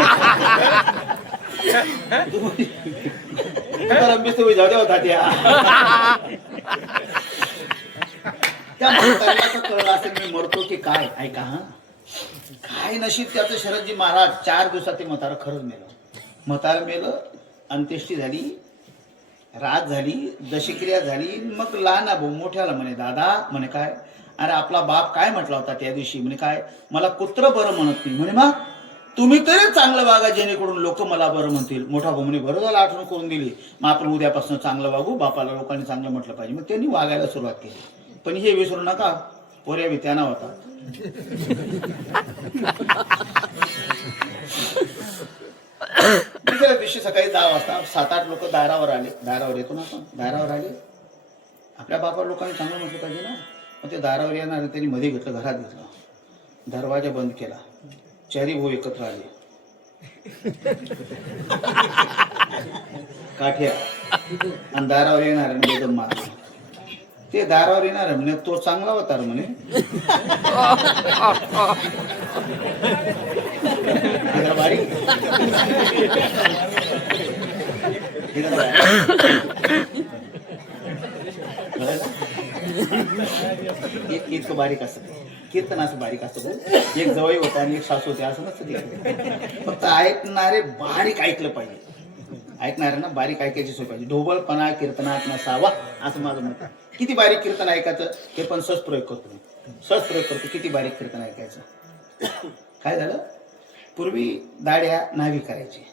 त्या म्हाताऱ्याला कळलं असेल मी मरतो की काय. ऐका हा काय नशीब त्याचं शरदजी महाराज 4 दिवसात ते म्हातारं खरंच मेलं. म्हातारं मेलं. अंत्येष्टी झाली. रात झाली. दशक्रिया झाली. मग लहान भाऊ मोठ्याला म्हणे दादा म्हणे काय अरे आपला बाप काय म्हटला होता त्या दिवशी. म्हणे काय मला कुत्र बरं म्हणत नाही. म्हणे मग तुम्ही तरी चांगलं वागा जेणेकरून लोक मला बरं म्हणतील. मोठा भाऊ म्हणे बरं झालं आठवण करून दिली. मग आपण उद्यापासून चांगलं वागू. बापाला लोकांनी चांगलं म्हटलं पाहिजे. मग त्यांनी वागायला सुरुवात केली. पण हे विसरू नका पोऱ्या बी त्यांना होता. दुसऱ्या दिवशी सकाळी 10 वाजता 7-8 लोक दारावर आले. दारावर येतो ना आपण. दारावर आले. आपल्या बापा लोकांनी चांगलं म्हटलं पाहिजे ना. मग ते दारावर येणार त्यांनी मध्ये घेतलं. घरात घेतलं. दरवाजा बंद केला. 4 भाऊ एकत्र आले. काठ्या आणि दारावर येणार बेदम मार. ते दारावर येणार म्हणे तो चांगला होता म्हणे. बारीक इतकं बारीक असत. कीर्तन असं बारीक असतं. एक जवळ होता आणि एक सासू होते असं नसतं. फक्त ऐकणारे बारीक ऐकलं पाहिजे. ऐकणाऱ्यांना बारीक ऐकायची सोय पाहिजे. ढोबळपणा कीर्तनात नसावा असं माझं मत. किती बारीक कीर्तन ऐकायचं हे पण सहज प्रयोग करतो. सहस्त्र करतो. किती बारीक कीर्तन ऐकायचं. काय झालं, पूर्वी दाड्या नावी करायची.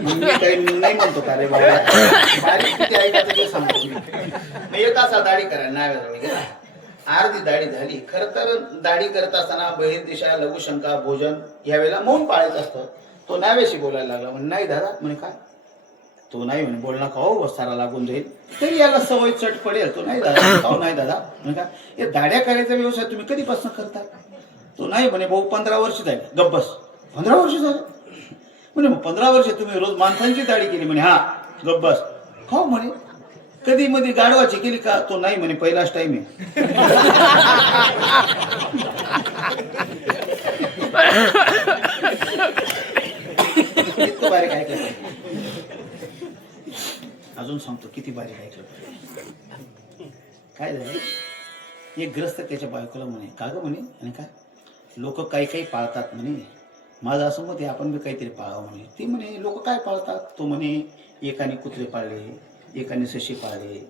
मी काही नाही म्हणतो का रे बाबा, बारीक किती ऐकायचं ते सांगतो मी. एक असा दाढी करा नाव्याजवळ गेला, अर्धी दाढी झाली. खर तर दाढी करत असताना बहिर्दिशा, लघुशंका, भोजन यावेळेला मौन पाळायचं असतं. तो नाव्याशी बोलायला लागला. म्हणे नाही दादा. म्हणे काय? तो नाही म्हणे बोलणं का हो वस्तारा लागून जाईल. तरी याला सवय चट पडेल. तो नाही दादा. का नाही दादा? म्हणे काय हे दाढ्या करायचा व्यवसाय तुम्ही कधीपासून करता? तो नाही म्हणे भाऊ 15 वर्ष झाली. गब्बस 15 वर्ष झालं? म्हणे मग 15 वर्ष तुम्ही रोज माणसांची दाढी केली? म्हणे हा. गब्बस. हो म्हणे कधी मध्ये गाढवाची केली का? तो नाही म्हणे पहिलाच टाइम आहे. इतकं बारीक ऐकलं पाहिजे. अजून सांगतो किती बारीक ऐकलं पाहिजे. काय झालं, एक ग्रस्त त्याच्या बायकोला म्हणे का ग म्हणे, आणि काय लोक काही काही पाळतात म्हणे, माझं असं मत आहे आपण बी काहीतरी पाळावं म्हणे. ती म्हणे लोक काय पाळतात? तो म्हणे एकाने कुत्रे पाळले, एकाने सशी पाळले,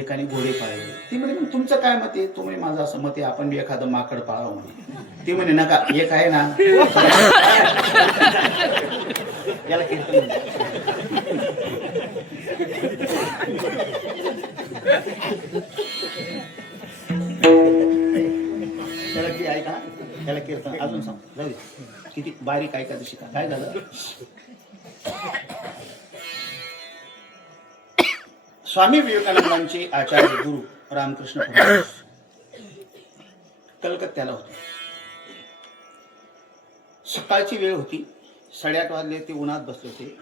एकाने घोडे पाळले. ती म्हणे मग तुमचं काय मत आहे? तो म्हणे माझं असं मत आहे आपण बी एखादं माकड पाळावं म्हणे. ती म्हणे नका, एक आहे ना याला कीर्तन त्याला की ऐका, त्याला कीर्तन अजून सांग. जाऊ दे किती बारीक ऐका तशी का. काय झालं, स्वामी विवेकानंदांचे आचार्य गुरु रामकृष्ण परमहंस कलकत्त्याला होते. सकाळची वेळ होती, 8:30 वाजले. ते उन्हात बसले होते.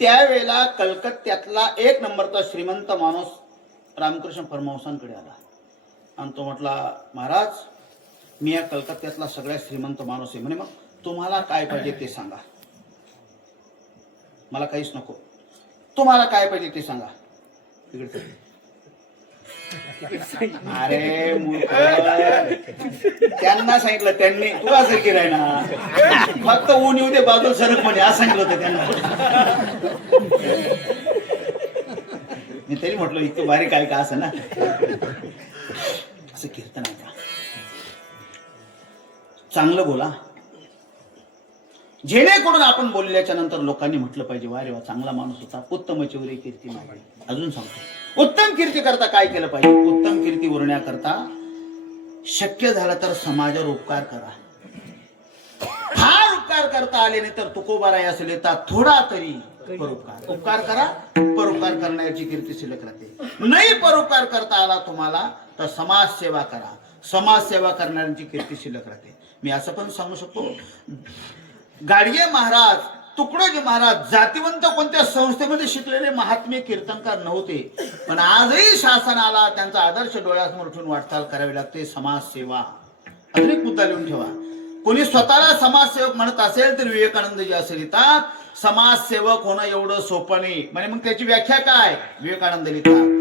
त्यावेळेला कलकत्त्यातला एक नंबरचा श्रीमंत माणूस रामकृष्ण परमहंसांकडे आला आणि तो म्हटला महाराज मी या कलकत्त्यातला सगळ्यात श्रीमंत माणूस आहे. म्हणे मग तुम्हाला काय पाहिजे ते सांगा. मला काहीच नको, तुम्हाला काय पाहिजे ते सांगा. अरे मूर्ख, त्यांना सांगितलं त्यांनी तुला सारखी राहिना फक्त ऊन येऊ दे बाजू सरक म्हणे असं सांगितलं होतं त्यांना. मी तरी म्हटलं इतकं बारीक काय का असं ना, असं कीर्तन आहे का. चांगलं बोला जेणेकरून आपण बोलल्याच्या नंतर लोकांनी म्हटलं पाहिजे वा रे वा चांगला माणूस होता. उत्तम चौरे कीर्ती मागे. अजून सांगतो उत्तम कीर्ती करता काय केलं पाहिजे. उत्तम कीर्ती उरण्याकरता शक्य झाला तर समाजावर उपकार करा. फार उपकार करता आले नाही तर तुकोबाराय असेल येतात थोडा तरी परोपकार. उपकार करा, परोपकार करण्याची कीर्ती शिल्लक राहते. नाही परोपकार करता आला तुम्हाला तर समाज सेवा करा. समाज सेवा करणाऱ्यांची कीर्ती शिल्लक राहते. मी असं पण सांगू शकतो गाडगे महाराज, तुकडोजी महाराज जातिवंत कोणत्या संस्थेमध्ये शिकलेले महात्मे कीर्तनकार नव्हते, पण आजही शासनाला त्यांचा आदर्श डोळ्यासमोर ठेवून वाटचाल करावी लागते. समाजसेवा. अजून एक मुद्दा लिहून ठेवा. कोणी स्वतःला समाजसेवक म्हणत असेल तर विवेकानंदजी असे लिहितात समाजसेवक होणं एवढं सोपं नाही. म्हणजे मग त्याची व्याख्या काय? विवेकानंद लिहितात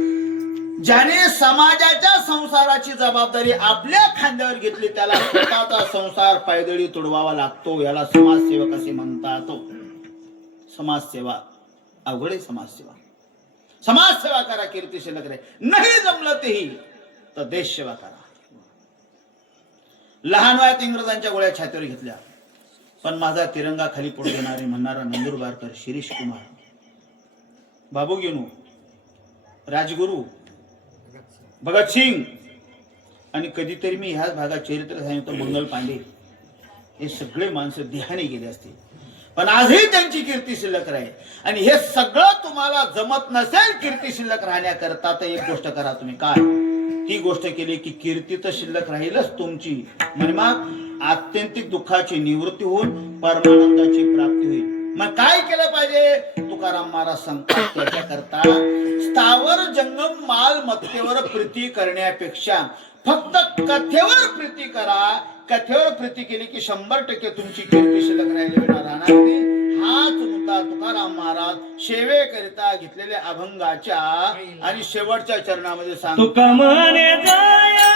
ज्याने समाजाच्या संसाराची जबाबदारी आपल्या खांद्यावर घेतली त्याला स्वतःचा संसार पायदळी तुडवावा लागतो. याला समाजसेवक असे म्हणतात. समाजसेवा अवघड आहे. समाजसेवा. समाजसेवा करा, कीर्ती शिल्लक राहील. नाही जमलं तेही तर देश सेवा करा. लहान वयात इंग्रजांच्या गोळ्या छातीवर घेतल्या पण माझा तिरंगा खाली पडू देणारे म्हणणारा नंदुरबारकर, शिरीष कुमार, बाबू गेनू, राजगुरू, भगतसिंग आणि कधीतरी मी ह्याच भागात चरित्र सांगितलं मंगल पांडे, हे सगळे माणसं देहाने गेले असतील पण आजही त्यांची कीर्ती शिल्लक राहील. आणि हे सगळं तुम्हाला जमत नसेल कीर्ती शिल्लक राहण्याकरता तर एक गोष्ट करा तुम्ही. काय? ती गोष्ट केली की कीर्ती तर शिल्लक राहीलच तुमची, म्हणजे मग आत्यंतिक दुःखाची निवृत्ती होऊन परमानंदाची प्राप्ती होईल. मग काय केलं पाहिजे? तुकाराम महाराज सांगतात त्याच्याकरता स्थावर जंगम मालमत्तेवर प्रीती करण्यापेक्षा फक्त कथेवर प्रीती करा. कथेवर प्रीती केली की 100% तुमची कीर्ती शिल्लक राहणार नाही. हाच मुद्दा तुकाराम महाराज सेवेकरिता घेतलेल्या अभंगाच्या आणि शेवटच्या चरणामध्ये सांगतो. तुका म्हणे जाया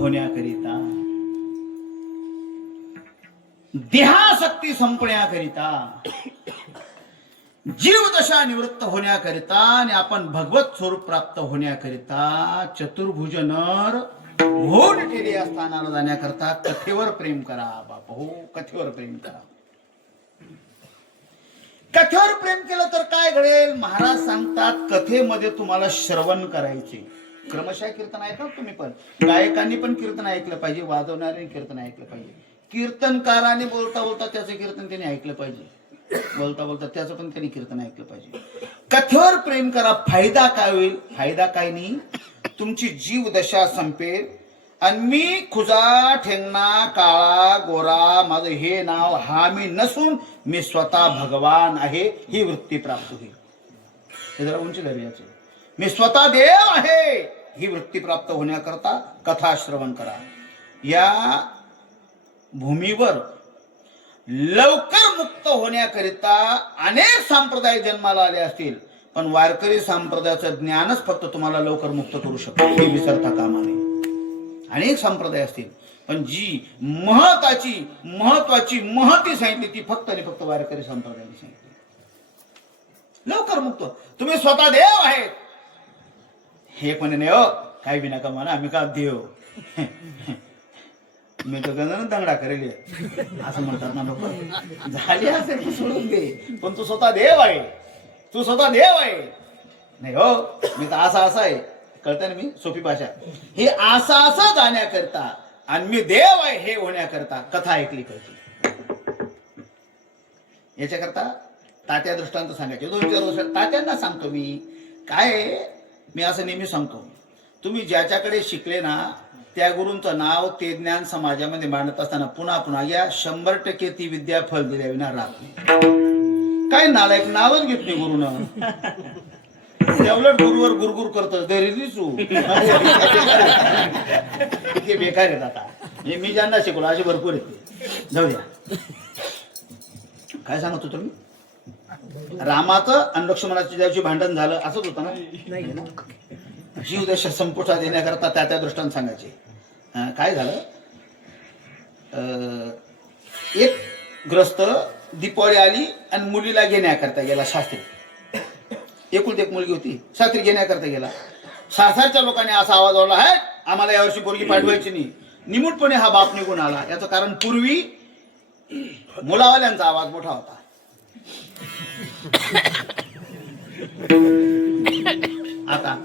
होण्याकरिता, देहासक्ती संपण्याकरिता, जीवदशा निवृत्त होण्याकरिता आणि आपण भगवत स्वरूप प्राप्त होण्याकरिता चतुर्भुज नर होड केले या स्थानाला जाण्याकरता कथेवर प्रेम करा. बाप हो, कथेवर प्रेम करा. कथेवर प्रेम केलं तर काय घडेल? महाराज सांगतात कथेमध्ये तुम्हाला श्रवण करायचे. क्रमशः कीर्तन ऐका तुम्ही पण, गायकांनी पण कीर्तन ऐकलं पाहिजे, वाजवणाऱ्यांनी कीर्तन ऐकलं पाहिजे, कीर्तनकाराने बोलता बोलता त्याचं कीर्तन त्यांनी ऐकलं पाहिजे, बोलता बोलता त्याचं पण त्यांनी कीर्तन ऐकलं पाहिजे. कथेवर प्रेम करा. फायदा काय होईल? फायदा काय नाही, तुमची जीव दशा संपेल आणि मी खुजा ठेंगणा काळा गोरा माझं हे नाव हा मी नसून मी स्वतः भगवान आहे ही वृत्ती प्राप्त होईल. हे जरा उंची धरी याचे, मी स्वतः देव आहे ही वृत्ती प्राप्त होण्याकरता कथा श्रवण करा. या भूमीवर लवकर मुक्त होण्याकरिता अनेक संप्रदाय जन्माला आले असतील, पण वारकरी संप्रदायाचं ज्ञानच फक्त तुम्हाला लवकर मुक्त करू शकतो, हे विसरता कामा नये. अनेक संप्रदाय असतील, पण जी महत्वाची महती सांगितली ती फक्त आणि फक्त वारकरी संप्रदायाने सांगितली. लवकर मुक्त, तुम्ही स्वतः देव आहेत हे पण नाही हो, काही बी नका म्हणा आम्ही का देव, मी तर गंधन दंगडा करेल असं म्हणतात ना लोक. झाली असेल तू सोडून दे, पण तू स्वतः देव आहे, तू स्वतः देव आहे. नाही हो, मी तर असा आहे, कळतं ना, मी सोपी भाषा, हे असं जाण्याकरता आणि मी देव आहे हे होण्याकरता कथा ऐकली पाहिजे. याच्याकरता तात्या दृष्टांत सांगायचे. 2-4 वर्ष तात्यांना सांगतो मी. काय मी असं नेहमी सांगतो, तुम्ही ज्याच्याकडे शिकले ना त्या गुरूंचं नाव ते ज्ञान समाजामध्ये मांडत असताना पुन्हा या 100% ती विद्या फल दिल्या विना राहत नाही. काय नालायक नावच घेत नाही गुरुनं, उलट गुरुवर गुरगुर करतो दरी दिसू ते बेकार आहेत. आता मी ज्यांना शिकलो असे भरपूर येते. जाऊ द्या, काय सांगत होतो मी? रामाचं आणि लक्ष्मणाचं ज्याची भांडण झालं असंच होतं ना. जीवदशा संपुष्टात येण्याकरता त्या दृष्टांत सांगायचे. काय झालं, एक ग्रस्त दीपावली आली आणि मुलीला घेण्याकरता गेला. शास्त्री एकुलती एक मुलगी होती, शास्त्री घेण्याकरता गेला. सासरच्या लोकांनी असा आवाज ओढला, है आम्हाला यावर्षी पोरगी पाठवायची नाही. निमूटपणे हा बाप निघून आला. याचं कारण पूर्वी मुलावाल्यांचा आवाज मोठा होता. आता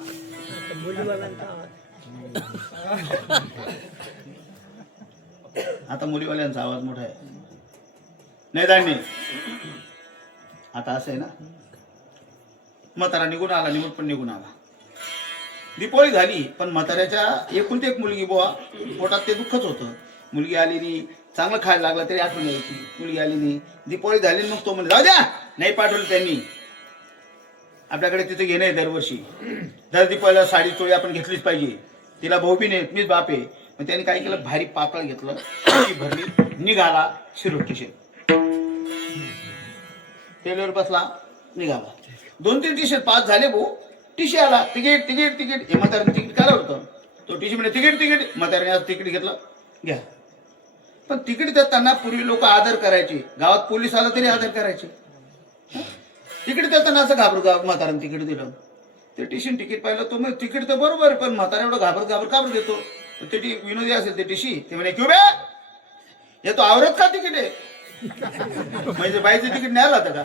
आता मुलीवाल्यांचा आवाज मोठा आहे. नाही दांडी आता असं आहे ना, म्हातारा निघून आला, निघून पण निघून आला. दीपावली झाली पण म्हाताऱ्याच्या एकूण ते एक मुलगी बुवा, पोटात ते दुःखच होतं. मुलगी आली नाही, चांगलं खायला लागला तरी आठवण यायची. मुलगी आली नाही, दीपावली झाली, मग तो म्हणजे जाऊ द्या, नाही पाठवलं त्यांनी. आपल्याकडे तिथे घेणं आहे दरवर्षी, दर दीपावलीला साडी चोळी आपण घेतलीच पाहिजे. तिला भाऊ बी नाही, मीच बाप आहे. मग त्यांनी काय केलं, भारी पातळ घेतलं, भरली, निघाला शिरूर टिशे. टेलर बसला, निघाला. 2-3 टिशे पास झाले भाऊ. टिशी आला, तिकीट तिकीट तिकीट. हे म्हाताऱ्याने तिकीट काढलं होतं. तो टिशी म्हणजे तिकीट तिकीट. म्हाताऱ्याने आज तिकीट घेतलं, घ्या. पण तिकीट देताना पूर्वी लोक आदर करायचे, गावात पोलीस आला तरी आदर करायचे. तिकीट देताना असं घाबरत म्हाताऱ्याने तिकीट दिलं. ते टिशीन तिकीट पाहिलं, तो मग तिकीट तर बरोबर आहे, पण म्हातारा एवढं घाबर देतो. ते विनोदी असेल ते टिशी, ते म्हणे क्यू बे हे तो आवरत का तिकीट आहे. म्हणजे बाईचं तिकीट नाही राहतं का,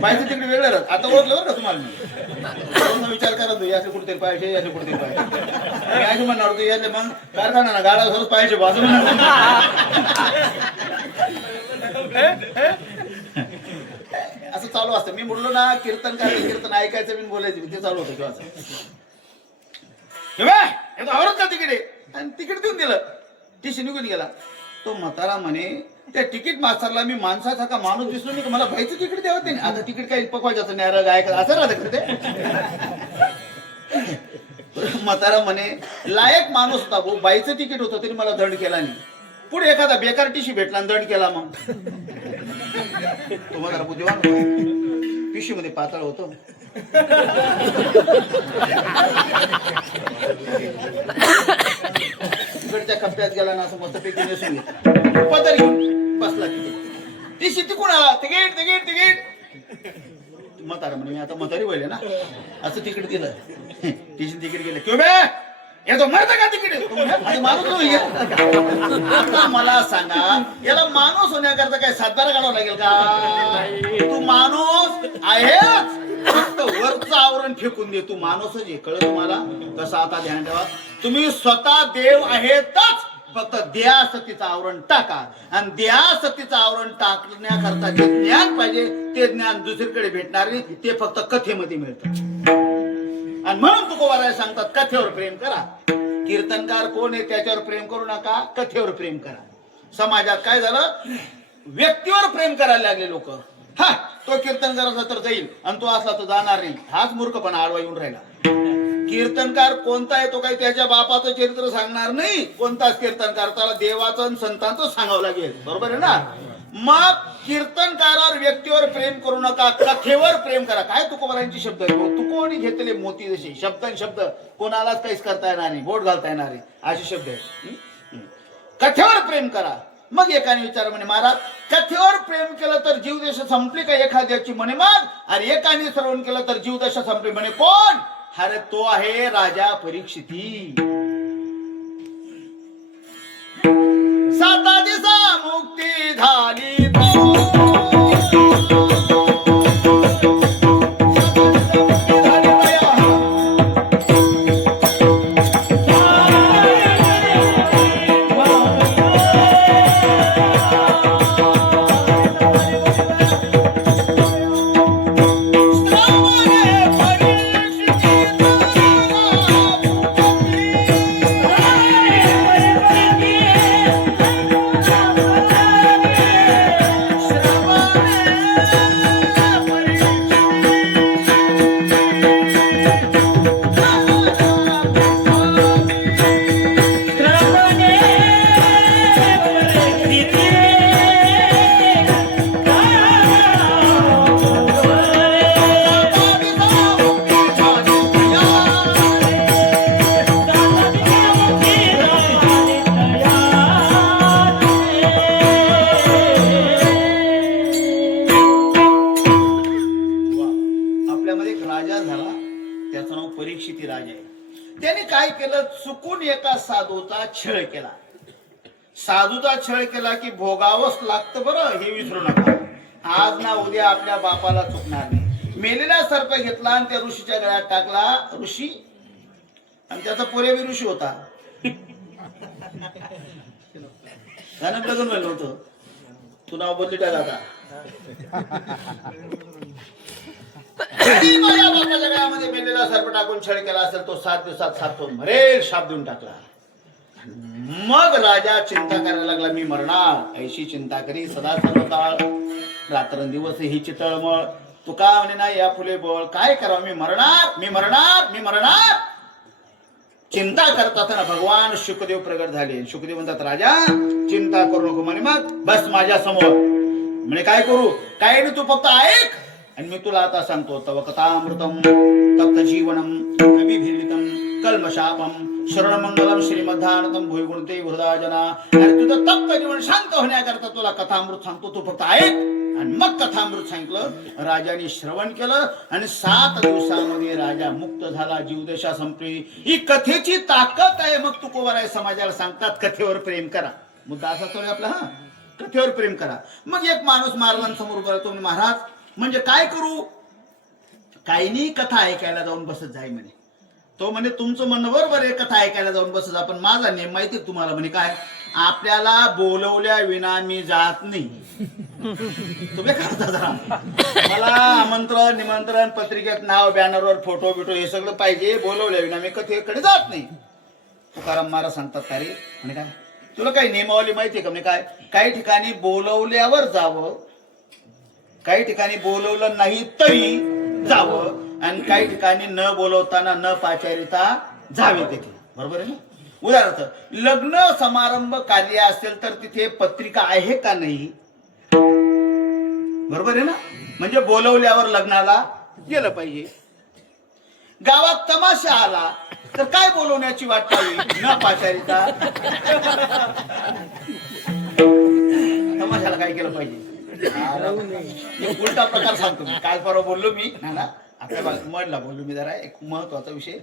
बाईचं तिकीट वेगळं राहत. आता ओळखलं बरं का तुम्हाला मी विचार करा, तू याचे कुठेतरी पाहिजे, याचे कुठेतरी पाहिजे. याचे म्हणणार होतो, याचे मग कारखाना ना गाडा सरच पाहिजे बाजू. असं चालू असतं. मी म्हणलो ना कीर्तन करायचं, कीर्तन ऐकायचं, मी बोलायचं, ते चालू होतं किंवा आवरत का तिकीट आहे. आणि तिकीट देऊन दिलं, टिशी निघून गेला. तो म्हातारा म्हणे त्या तिकीट मास्तरला मी माणसाचा का माणूस दिसलो नाही का, मला बाईचं तिकीट द्यावं नाही. आता तिकीट काही पकवायचं नाही, गाय असं राहतं ते. म्हातारा म्हणे लायक माणूस होता भाऊ, बाईचं तिकीट होतं तरी मला दंड केला नाही. पुढे एखादा बेकार टिशी भेटला आणि दंड केला. मग तो म्हातारा बुद्धिवान होता, पिशी मध्ये पातळ होतो. तिकडच्या कप्प्यात गेला ना, असं मस्तपैकी नेसून घेतला, पदर घेऊन बसला तिथे. टिशी तिकून आला, तिकीट तिकीट तिकीट. म्हातारा म्हणे मी आता म्हातारी व्हायले ना, असं तिकीट दिलं. टिशी तिकीट गेलं, क्यों बे येतो मरत का तिकीट. माणूस मला सांगा, याला माणूस होण्याकरता काय 7-12 काढावं लागेल का. तू माणूस आहेच, फक्त वरचं आवरण फेकून दे, तू माणूसच आहे. कळलं तुम्हाला कसं. आता ध्यान ठेवा, तुम्ही स्वतः देव आहेतच, फक्त देहासक्तीचं आवरण टाका. आणि देहासक्तीचं आवरण टाकण्याकरता जे ज्ञान पाहिजे ते ज्ञान दुसरीकडे भेटणार नाही, ते फक्त कथेमध्ये मिळतं. आणि म्हणून तुकोबाराय सांगतात कथेवर प्रेम करा. कीर्तनकार कोण आहे त्याच्यावर प्रेम करू नका, कथेवर प्रेम करा. समाजात काय झालं, व्यक्तीवर प्रेम करायला लागले लोक. हा तो कीर्तनकार असला तर जाईल आणि तो असला तर जाणार नाही. हाच मूर्खपणा आडवा येऊन राहिला. कीर्तनकार कोणता आहे, तो काही त्याच्या बापाचं चरित्र सांगणार नाही. कोणताच कीर्तनकार, त्याला देवाचं आणि संतांचं सांगावं लागेल. बरोबर आहे ना. मग कीर्तनकारावर व्यक्तीवर प्रेम करू नका, कथेवर प्रेम करा. काय तुकोबारायांचे शब्द आहेत, तुकोनी घेतले मोती जसे शब्द शब्द कोणालाच काहीच करता येणार नाही, बोट घालता येणार नाही, असे शब्द आहेत. कथेवर प्रेम करा. मग एकाने विचार म्हणे महाराज कथेवर प्रेम केलं तर जीवदशा संपली का एखाद्याची. म्हणे मग. आणि एकाने श्रवण केलं तर जीवदशा संपली. म्हणे कोण. अरे तो आहे राजा परीक्षिती. 7 दिवसा मुक्ती झाली साधूचा छळ केला की भोगावंच लागतं बरं, हे विसरू नका. आज ना उद्या आपल्या बापाला चुकणार नाही. मेलेला सर्प घेतला आणि त्या ऋषीच्या गळ्यात टाकला. ऋषी आणि त्याचा पोरे बी ऋषी होता. गाणं बघून वेळ नव्हतं. तू नाव बदली टाका आता. माझ्या बापाच्या गळ्यामध्ये मेलेला सर्प टाकून छळ केला असेल तो 7 दिवसात 7 तो मरेल शाप देऊन टाकला. मग राजा चिंता करायला लागला, मी मरणार. ऐशी चिंता करी सदा सर्व काळ, रात्रंदिवस ही चितळमळ. तुका म्हणे ना या फुले बळ, काय करावं, मी मरणार मी मरणार मी मरणार. चिंता करत असताना भगवान शुकदेव प्रगट झाले. शुकदेव म्हणतात, राजा चिंता करू नको म्हणे, मग बस माझ्या समोर. म्हणे काय करू, काय नाही, तू फक्त ऐक आणि मी तुला आता सांगतो. तव कथामृतम तप्त जीवनम कविभिलितम कल्मशापम शरणमंगलम श्रीमद्धानतम भुईगुणते हृदयजना. आणि तुझं तप्त जीवन शांत होण्याकरता तुला कथामृत सांगतो, तू फक्त ऐक. आणि मग कथामृत सांगितलं. राजाने श्रवण केलं आणि 7 दिवसामध्ये राजा मुक्त झाला, जीवदशा संपली. ही कथेची ताकद आहे. मग तुकोबाराय समाजाला सांगतात कथेवर प्रेम करा. मुद्दा असा चालू आपला, हा कथेवर प्रेम करा. मग एक माणूस महाराजांसमोर उभा राहतो, महाराज म्हणजे काय करू, काही नाही, कथा ऐकायला जाऊन बसत जाय म्हणे. तो म्हणे तुमचं म्हणणं बरोबर आहे, कथा ऐकायला जाऊन बसत जा, पण माझा नेम माहिती तुम्हाला. म्हणे काय, आपल्याला बोलवल्या विना मी जात नाही. तुम्ही करता जरा, मला आमंत्रण निमंत्रण पत्रिकेत नाव बॅनरवर फोटो बिटो हे सगळं पाहिजे, बोलवल्या विना मी कथेकडे जात नाही. तुकाराम महाराज सांगतात का रे, म्हणे काय तुला काही नियमावली माहिती आहे का. म्हणे काय, काही ठिकाणी बोलवल्यावर जावं, काही ठिकाणी बोलवलं नाही तरी जावं, आणि काही ठिकाणी न बोलवताना न पाचारिता जावे तिथे. बरोबर आहे ना. उदाहरणार्थ लग्न समारंभ कार्य असेल तर तिथे पत्रिका आहे का नाही, बरोबर आहे ना. म्हणजे बोलवल्यावर लग्नाला गेलं पाहिजे. गावात तमाशा आला तर काय बोलवण्याची वाट पाहावी, न पाचारिता. तमाशाला काय केलं पाहिजे. एक उलटा प्रकार सांगतो मी. काल परवा बोललो मी ना, आता म्हणला बोललो मी जरा एक महत्वाचा विषय.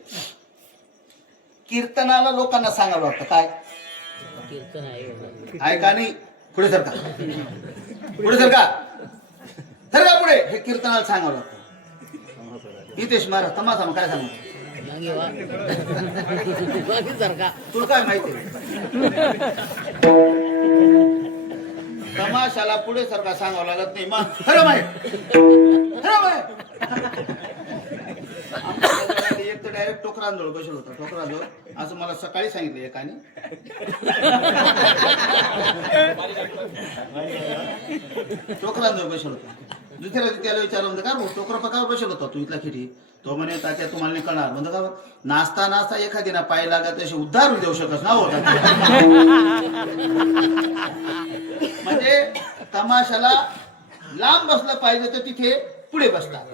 कीर्तनाला लोकांना सांगावं लागतं काय, आहे का नाही, पुढे सरका पुढे सरका सरका पुढे, हे कीर्तनाला सांगावं लागतं. हितेश महाराज तमाशा मग काय सांगू, तुला काय माहिती. तमाशाला पुढे सारखा सांगावं लागत नाही. मग खरं माहिती एक तर डायरेक्ट टोकरांजवळ बसलो होता. टोकरांजवळ असं मला सकाळी सांगितलं एकाने. टोकरांजवळ बसलो होता. दुसऱ्या त्याला विचारलं म्हणतो का टोकरा पकावर बसलो होता तू इथला खिटी. तो म्हणे तात्या तुम्हाला नाही कळणार. म्हणतो का नाचता नाचता एखादी ना पाय लागत अशी उद्धार देऊ शकत ना होता. म्हणजे तमाशाला लांब बसलं पाहिजे तर तिथे पुढे बसतात,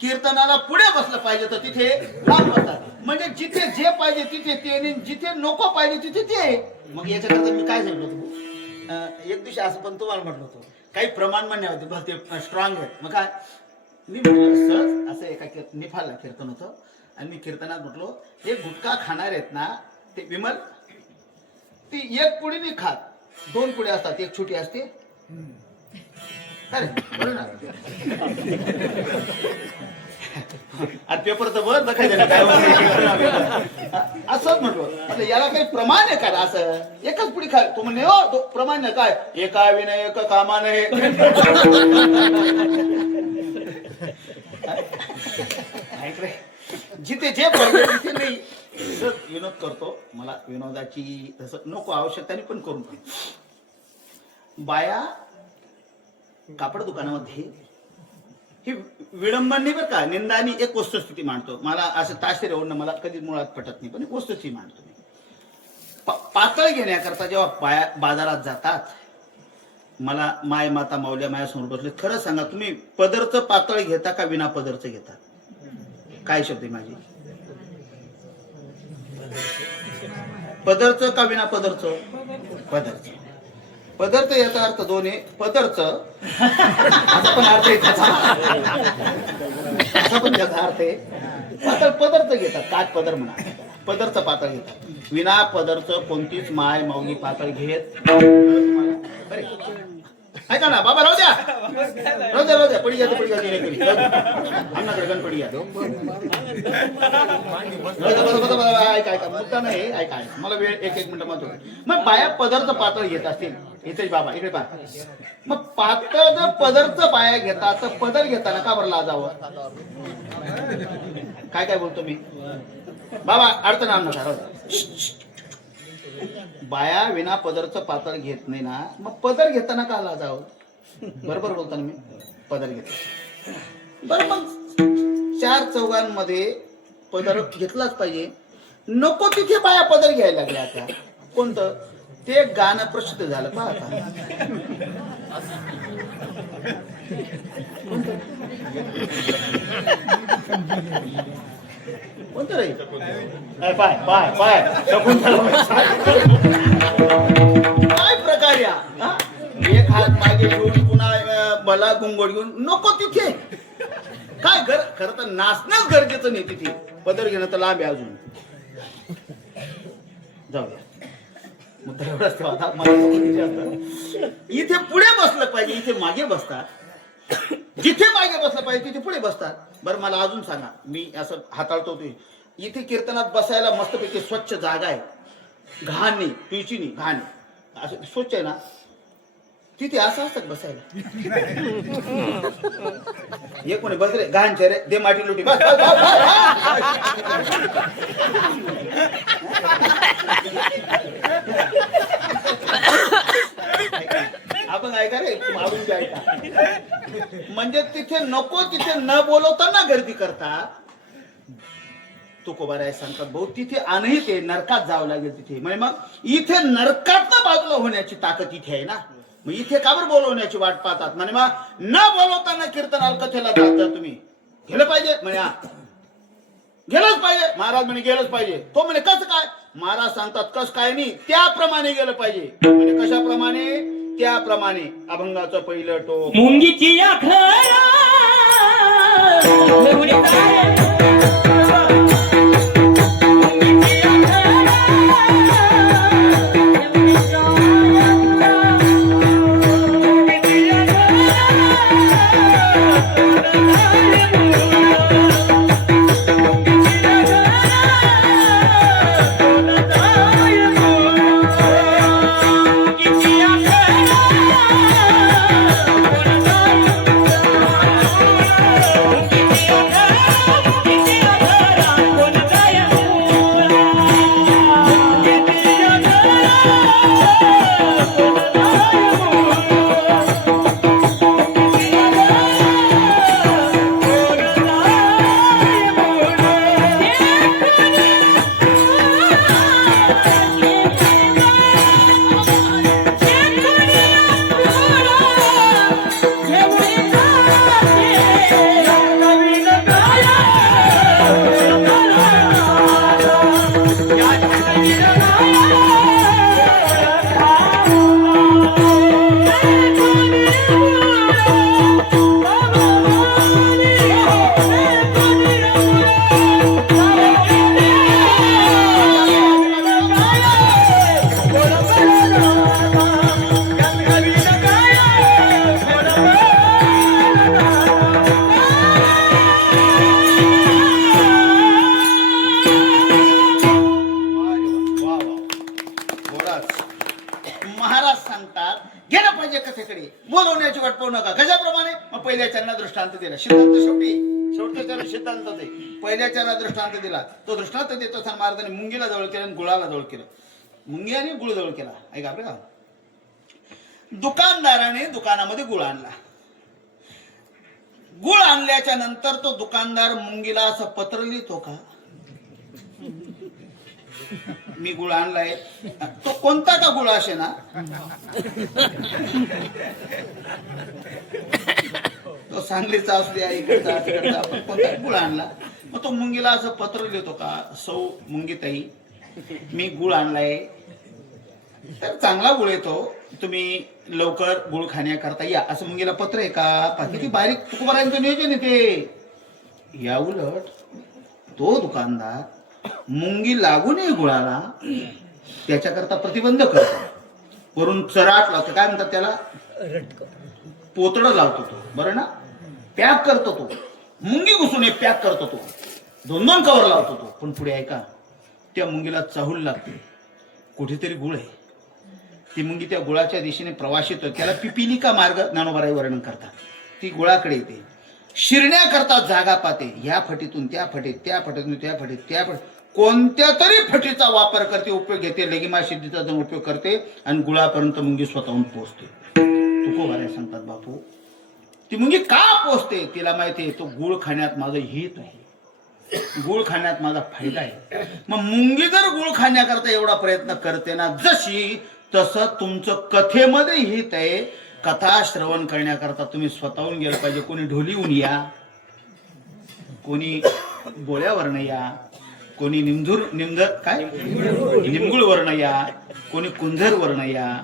कीर्तनाला पुढे बसलं पाहिजे तर तिथे लांब बसतात. म्हणजे जिथे जे पाहिजे तिथे ते, जिथे नको पाहिजे तिथे ते. मग याच्याकरता मी काय सांगितलं होतो एक दिवशी, असं पण तुम्हाला म्हटलं होतं काही प्रमाण म्हणणे होते बस ते स्ट्रॉंग आहेत. मग काय मी म्हटलं सहज असं एका निफालला कीर्तन होतं आणि मी कीर्तनात म्हटलो हे गुटखा खाणार आहेत ना ते विमल, ती एक पुडी नाही खात, 2 पुढे असतात, एक छोटी असते. अरे बरं ना. आणि पेपर तर वर बघायचं ना काय असंच म्हटलं. याला काही प्रमाण आहे का असं एकच पुढे खा. तू म्हणे हो तो प्रमाण नाही काय, एका विनय एक कामा नाही. जिथे जे पाहिजे तिथे नाही. विनोद करतो, मला विनोदाची तसं नको आवश्यकता पण करून. बाया कापड दुकानामध्ये ही विडंबनी बरं का, निंदानी एक वस्तुस्थिती मांडतो. मला असं ताशेर एवढं मला कधी मुळात पटत नाही, पण एक वस्तुस्थिती मांडतो मी. पातळ घेण्याकरता जेव्हा बाया बाजारात जातात, मला माय माता माऊल्या माझ्यासमोर बसले, खरं सांगा तुम्ही पदरचं पातळ घेता का विना पदरचं घेता? काय शब्द आहे माझी, पदरचं का विना पदरचं? पदरचं. पदरचं याचा अर्थ दोन आहे. पदरचं असा पण अर्थ आहे त्याचा, असा पण त्याचा अर्थ आहे. पातळ पदरचं घेतात, काठ पदर म्हणा. पदरचं पातळ घेतात. विना पदरचं कोणतीच माय माऊली पातळ घेत बरे. ऐका ना बाबा, राहू द्या राहू द्या पडी घ्या पडी घ्या आमनाकडे गणपडी घ्या. ऐका मुद्दा नाही, ऐका मला वेळ एक मिनिट म्हणतो. मग बाया पदरचं पातळ घेत असतील इथे बाबा इकडे पहा. मग पातळ जर पदरचं बाया घेतात तर पदर घेताना का बरं लाजावं? काय काय बोलतो मी बाबा, अडचण आणू नका. बाया विना पदरचं पातळ घेत नाही ना, मग पदर घेताना का लाजावं? बरोबर बोलतो ना मी, पदर घेतो बरं. मग चार चौघांमध्ये पदर घेतलाच पाहिजे. नको तिथे बाया पदर घ्यायला लागल्या. आता कोणतं ते गाणं प्रसिद्ध झालं पहा आता. कोणतं रे? पाय पाय पाय काय प्रकार या? एक हात मागे घेऊन पुन्हा मला गुंगोड घेऊन नको तिथे. काय खरं तर नाचणंच गरजेचं नाही तिथे. पदर घेणं तर लांब आहे अजून. जाऊ द्या मुद्दा एवढाच. इथे पुढे बसलं पाहिजे, इथे मागे बसतात. जिथे मागे बसलं पाहिजे तिथे पुढे बसतात. बरं मला अजून सांगा, मी असं हाताळतो ते इथे कीर्तनात बसायला मस्तपैकी स्वच्छ जागा आहे, घाण नाही, तुळशी नाही, घाण असं स्वच्छ आहे ना, तिथे असं असतात बसायला. हे कोणी बस रे घाण चेहरे दे माटी लुटी बस आपण ऐका रे, आवडून ऐका. म्हणजे तिथे नको तिथे न बोलवताना गर्दी करतात. तुकोबाराय सांगतात भाऊ तिथे अनहित आहे, नरकात जावं लागेल तिथे. म्हणजे मग इथे नरकात बाजूला होण्याची ताकद इथे आहे ना, मग इथे का बरं बोलवण्याची वाट पाहतात? म्हणजे मग न बोलवताना कीर्तनाला कथेला जात जा तुम्ही. गेलं पाहिजे म्हणे, गेलंच पाहिजे. महाराज म्हणे गेलंच पाहिजे. तो म्हणे कसं काय? महाराज सांगतात कस काय नाही, त्याप्रमाणे गेलं पाहिजे. म्हणजे कशाप्रमाणे? त्याप्रमाणे. अभंगाचं पहिलं टोक मुंगीची बोलवण्याची वाट पाहू नका. कशाप्रमाणे? मग पहिल्या चरणा दृष्टांत दिला. सिद्धांत शेवटी सिद्धांत आहे. पहिल्या चरणा दृष्टांत दिला. तो दृष्टांत देतो असताना महाराजांनी मुंगीला जवळ केलं आणि गुळाला जवळ केलं. मुंगी आणि गुळ जवळ केला. ऐका आपलं का, दुकानदाराने दुकानामध्ये गुळ आणला. गुळ आणल्याच्या नंतर तो दुकानदार मुंगीला असं पत्र लिहितो का, मी गुळ आणलाय, तो कोणता का गुळ असे ना, तो सांगलीचा असू द्या, इकडचा तिकडचा, आपण कोणता गुळ आणला. मग तो मुंगीला असं पत्र लिहितो का, सौ मुंगीताई मी गुळ आणलाय, तर चांगला गुळ येतो, तुम्ही लवकर गुळ खाण्याकरता या, असं मुंगीला पत्र आहे का? किती बारीक तुकोबारायांचं नियोजन आहे ते. या उलट तो दुकानदार मुंगी लागू नये गुळाला त्याच्याकरता प्रतिबंध करतो, वरून चराट लावतो, काय म्हणतात त्याला, पोतडं लावतो तो, बरं ना, पॅक करतो तो, मुंगी घुसून एक पॅक करतो तो, 2-2 कवर लावतो तो. पण पुढे ऐका, त्या मुंगीला चाहूल लागते, कुठेतरी गुळ आहे. ती मुंगी त्या गुळाच्या दिशेने प्रवास येतो, त्याला पिपिलिका मार्ग ज्ञानोबाराय वर्णन करतात. ती गुळाकडे येते, शिरण्याकरता जागा पाहते, ह्या फटीतून त्या फटीत, त्या फटीतून त्या फटीत, त्या फटीत, कोणत्या तरी फटीचा वापर करते, उपयोग घेते, लगिमा सिद्धीचा जण उपयोग करते आणि गुळापर्यंत मुंगी स्वतःहून पोहोचते. तुकोबाराय सांगतात बापू, ती मुंगी का पोहोचते, तिला माहिती आहे तो गुळ खाण्यात माझं हित आहे, गुळ खाण्यात माझा फायदा आहे. मग मुंगी जर गुळ खाण्याकरता एवढा प्रयत्न करते ना, जशी तसं तुमचं कथेमध्ये हित आहे. कथा श्रवण करण्याकरता तुम्ही स्वतःहून गेलं पाहिजे. कोणी ढोलीहून या, कोणी बोळ्यावरनं या, कोणी निमगुळवरनं या, कोणी कुंझरवरनं या,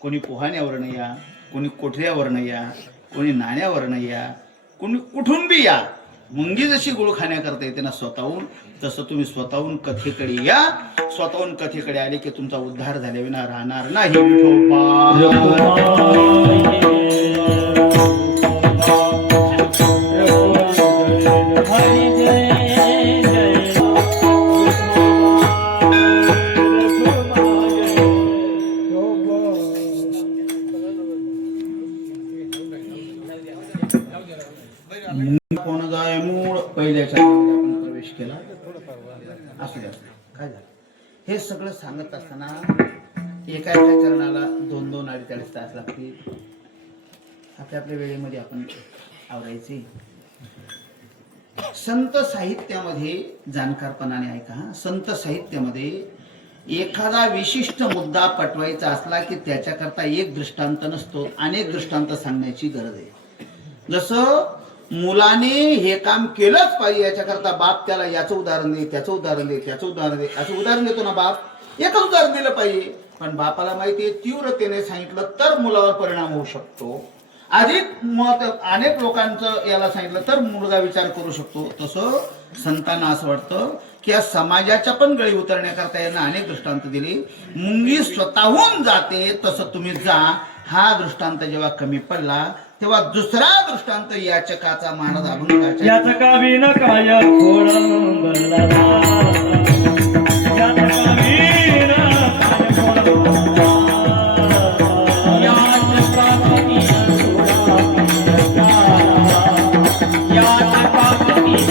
कोणी पोहाण्यावरनं या, कोणी कोठऱ्यावरनं या, कोणी नाण्यावरनं या, कोणी कुठून बी या. मुंगी जशी गुळ खाण्याकरता येते ना स्वतःहून, तसं तुम्ही स्वतःहून कथेकडे या. स्वतःहून कथेकडे आले की तुमचा उद्धार झाल्याविना राहणार नाही. कोण जाय मूळ पहिल्याच्या आपण प्रवेश केला. असू द्या, काय झालं, हे सगळं सांगत असताना एका एका चरणाला 2-2 अडीच तास लागतील. आपल्या आपल्या वेळेमध्ये आपण आवरायचे. संत साहित्यामध्ये जाणकारपणाने ऐका, संत साहित्यामध्ये एखादा विशिष्ट मुद्दा पटवायचा असला की त्याच्याकरता एक दृष्टांत नसतो, अनेक दृष्टांत सांगण्याची गरज आहे. जसं मुलाने हे काम केलंच पाहिजे याच्याकरता बाप त्याला याचं उदाहरण दे, त्याचं उदाहरण दे, त्याचं उदाहरण दे, असं उदाहरण देतो ना बाप, एकच उदाहरण दिलं पाहिजे. पण बापाला माहितीये तीव्रतेने सांगितलं तर मुलावर परिणाम होऊ शकतो, अधिक मत अनेक लोकांचं याला सांगितलं तर मुलगा विचार करू शकतो. तसं संतांना असं वाटतं की या समाजाच्या पण गळी उतरण्याकरता यांना अनेक दृष्टांत दिली. मुंगी स्वतःहून जाते तसं तुम्ही जा. हा दृष्टांत जेव्हा कमी पडला तेव्हा दुसरा दृष्टांत याचकाचा, महाराज अभंगाचा, याचका विन काय खोळंबला, याचका विन काय खोळंबला, याचका विन सोडा, याचका विन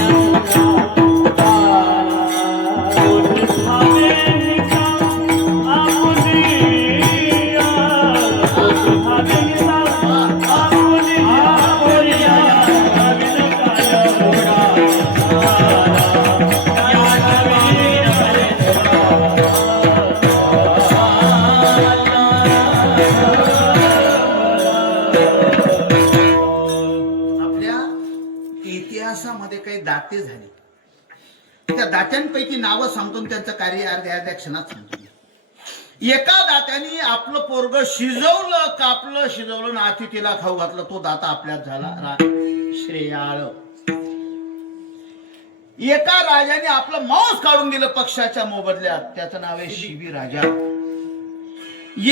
दाते झाले. त्या दात्यांपैकी नावं सांगतो, त्यांचं कार्य अर्ध्या क्षणात सांगतो. एका दात्याने आपलं पोरग शिजवलं, कापलं, शिजवलं ना अतिथीला खाऊ घातलं, तो दाता आपल्यात झाला श्रेयाळ. एका राजाने आपलं मांस काढून दिलं पक्षाच्या मोबदल्यात, त्याचं नाव आहे शिबी राजा.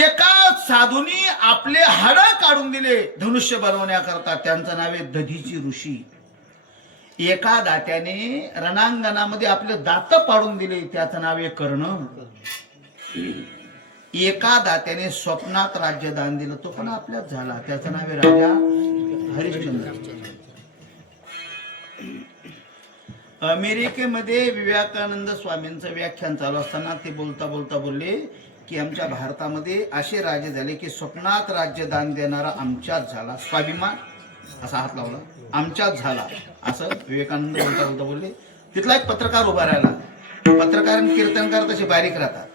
एका साधूनी आपले हाड काढून दिले धनुष्य बनवण्याकरता, त्यांचं नाव आहे दधीची ऋषी. एका दात्याने रणांगणामध्ये आपले दात पाडून दिले, त्याचं नाव आहे कर्ण. एका दात्याने स्वप्नात राज्यदान दिलं, तो पण आपल्यात झाला, त्याचं नाव आहे राजा हरिश्चंद्र. अमेरिकेमध्ये विवेकानंद स्वामींचं व्याख्यान चालू असताना ते बोलता बोलता बोलले की आमच्या भारतामध्ये असे राजे झाले की स्वप्नात राज्यदान देणारा आमच्यात झाला. स्वाभिमान असा हात लावला, आमच्यात झाला असं विवेकानंद बोलता बोलता बोलले. तिथला एक पत्रकार उभा राहिला. पत्रकार आणि कीर्तनकार तसे बारीक राहतात.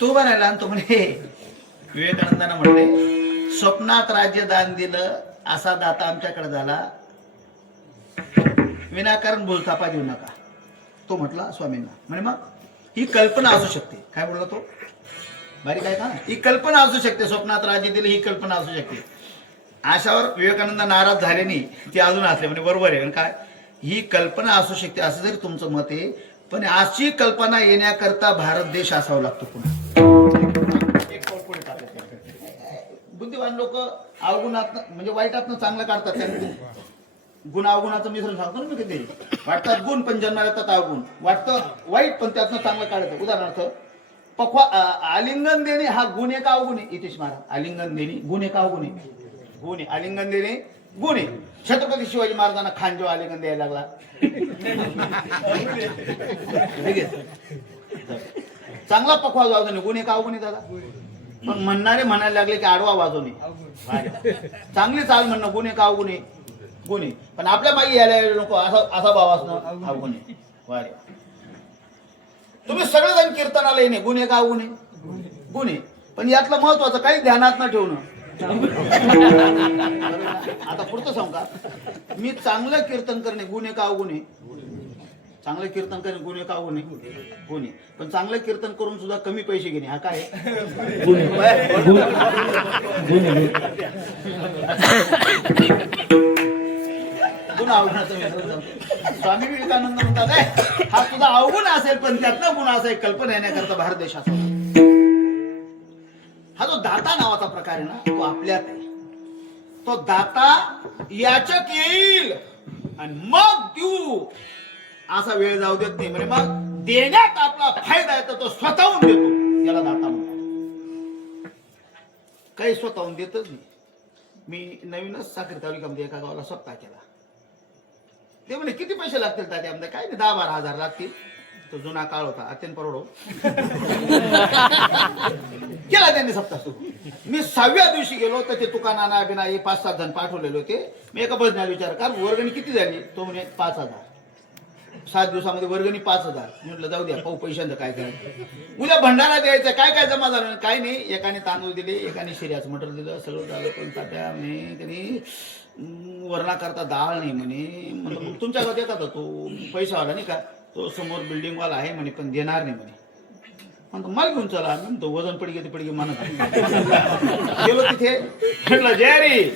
तो उभा राहिला आणि तो म्हणे, विवेकानंदांना म्हणले स्वप्नात राज्यदान दिलं असा दाता आमच्याकडे झाला, विनाकारण बोलतापा देऊ नका. तो म्हटला स्वामींना, म्हणे मग ही कल्पना असू शकते. काय बोलला तो, बारीक आहे का, ही कल्पना असू शकते, स्वप्नात राज्य दिलं ही कल्पना असू शकते, अशावर विवेकानंद नाराज झाले नाही, ते अजून असले म्हणजे बरोबर आहे. काय ही कल्पना असू शकते असं जरी तुमचं मत आहे, पण अशी कल्पना येण्याकरता भारत देश असावा लागतो. पुन्हा एक पाऊल पुढे टाकायचं. बुद्धिवान लोक अवगुणातनं म्हणजे वाईटातनं चांगलं काढतात. त्यांनी गुण अवगुणाचं मिश्रण सांगतो ना मी कधी. वाटतात गुण पण जन्माला येतात अवगुण, वाटतं वाईट पण त्यातनं चांगलं काढतं. उदाहरणार्थ पक्वा आलिंगन देणे हा गुण आहे का अवगुण आहे? इतिश महाराज, आलिंगन देणे गुण आहे का अवगुण आहे? गुण आहे. आलिंगन देणे गुण आहे. छत्रपती शिवाजी महाराजांना खान जेव्हा आलिंगन द्यायला लागला, चांगला पक्वा वाजवणे गुण आहे का अवगुण आहे दादा? पण म्हणणारे म्हणायला लागले की आडवा वाजवणे, चांगली चाल म्हणणं गुण आहे का अवगुण आहे? गुण आहे. पण आपल्या मागे यायला नको असा भाव असणं अवगुण आहे. वारे तुम्ही सगळेजण कीर्तनाला येणे गुन्हे का गुन्हे? गुन्हे. पण यातलं महत्वाचं काही ध्यानात न ठेवणं. आता पुढचं सांगू का, मी चांगलं कीर्तन करणे गुन्हे का गुन्हे? चांगलं कीर्तन करणे गुन्हे का गुन्हे? गुन्हे. पण चांगलं कीर्तन करून सुद्धा कमी पैसे घेणे हा काय? गुण अवगुणाचं मिश्रण. स्वामी विवेकानंद म्हणतात हा तुझा अवगुण असेल पण त्यातनं गुण असा एक कल्पना येण्याकरता भारत देश असा. हा जो दाता नावाचा प्रकार आहे ना, तो आपल्यात आहे. तो दाता याचक येईल आणि मग देऊ असा वेळ जाऊ देत नाही. म्हणजे मग देण्यात आपला फायदा आहे तर तो स्वतःहून देतो, याला दाता म्हणतात. काही स्वतःहून देतच नाही. मी नवीनच साखर तालुक्यामध्ये एका गावाला सप्ताह केला. ते म्हणे किती पैसे लागतील त्याच्यामध्ये? काय नाही 10-12 हजार लागतील. तो जुना काळ होता, अत्यंत परवडो. केला त्यांनी सप्ताह सुरू. मी 6व्या दिवशी गेलो तर ते तुका नाना बिना हे 5-7 जण पाठवलेले होते. मी एका भजनाला विचार का वर्गणी किती झाली? तो म्हणे 5,000. 7 दिवसामध्ये वर्गणी 5,000. म्हटलं जाऊ द्या, पाहू पैशांचं काय करायचं. उद्या भंडारा द्यायचा, काय काय जमा झालं? काय नाही. एकाने तांदूळ दिले, एकाने शिऱ्याचं मटर दिलं, सगळं झालं. पण तात्या म्हणे त्यांनी वरणा करता डाळ नाही म्हणे. म्हणलं मग तुमच्या गावात येतात तो पैशावाला नाही का, तो समोर बिल्डिंग वाला आहे म्हणे, पण देणार नाही म्हणे. म्हणतो माल घेऊन चला. मी म्हणतो वजन पडगे ते पडगे म्हणत गेलो तिथे. म्हटलं जयरी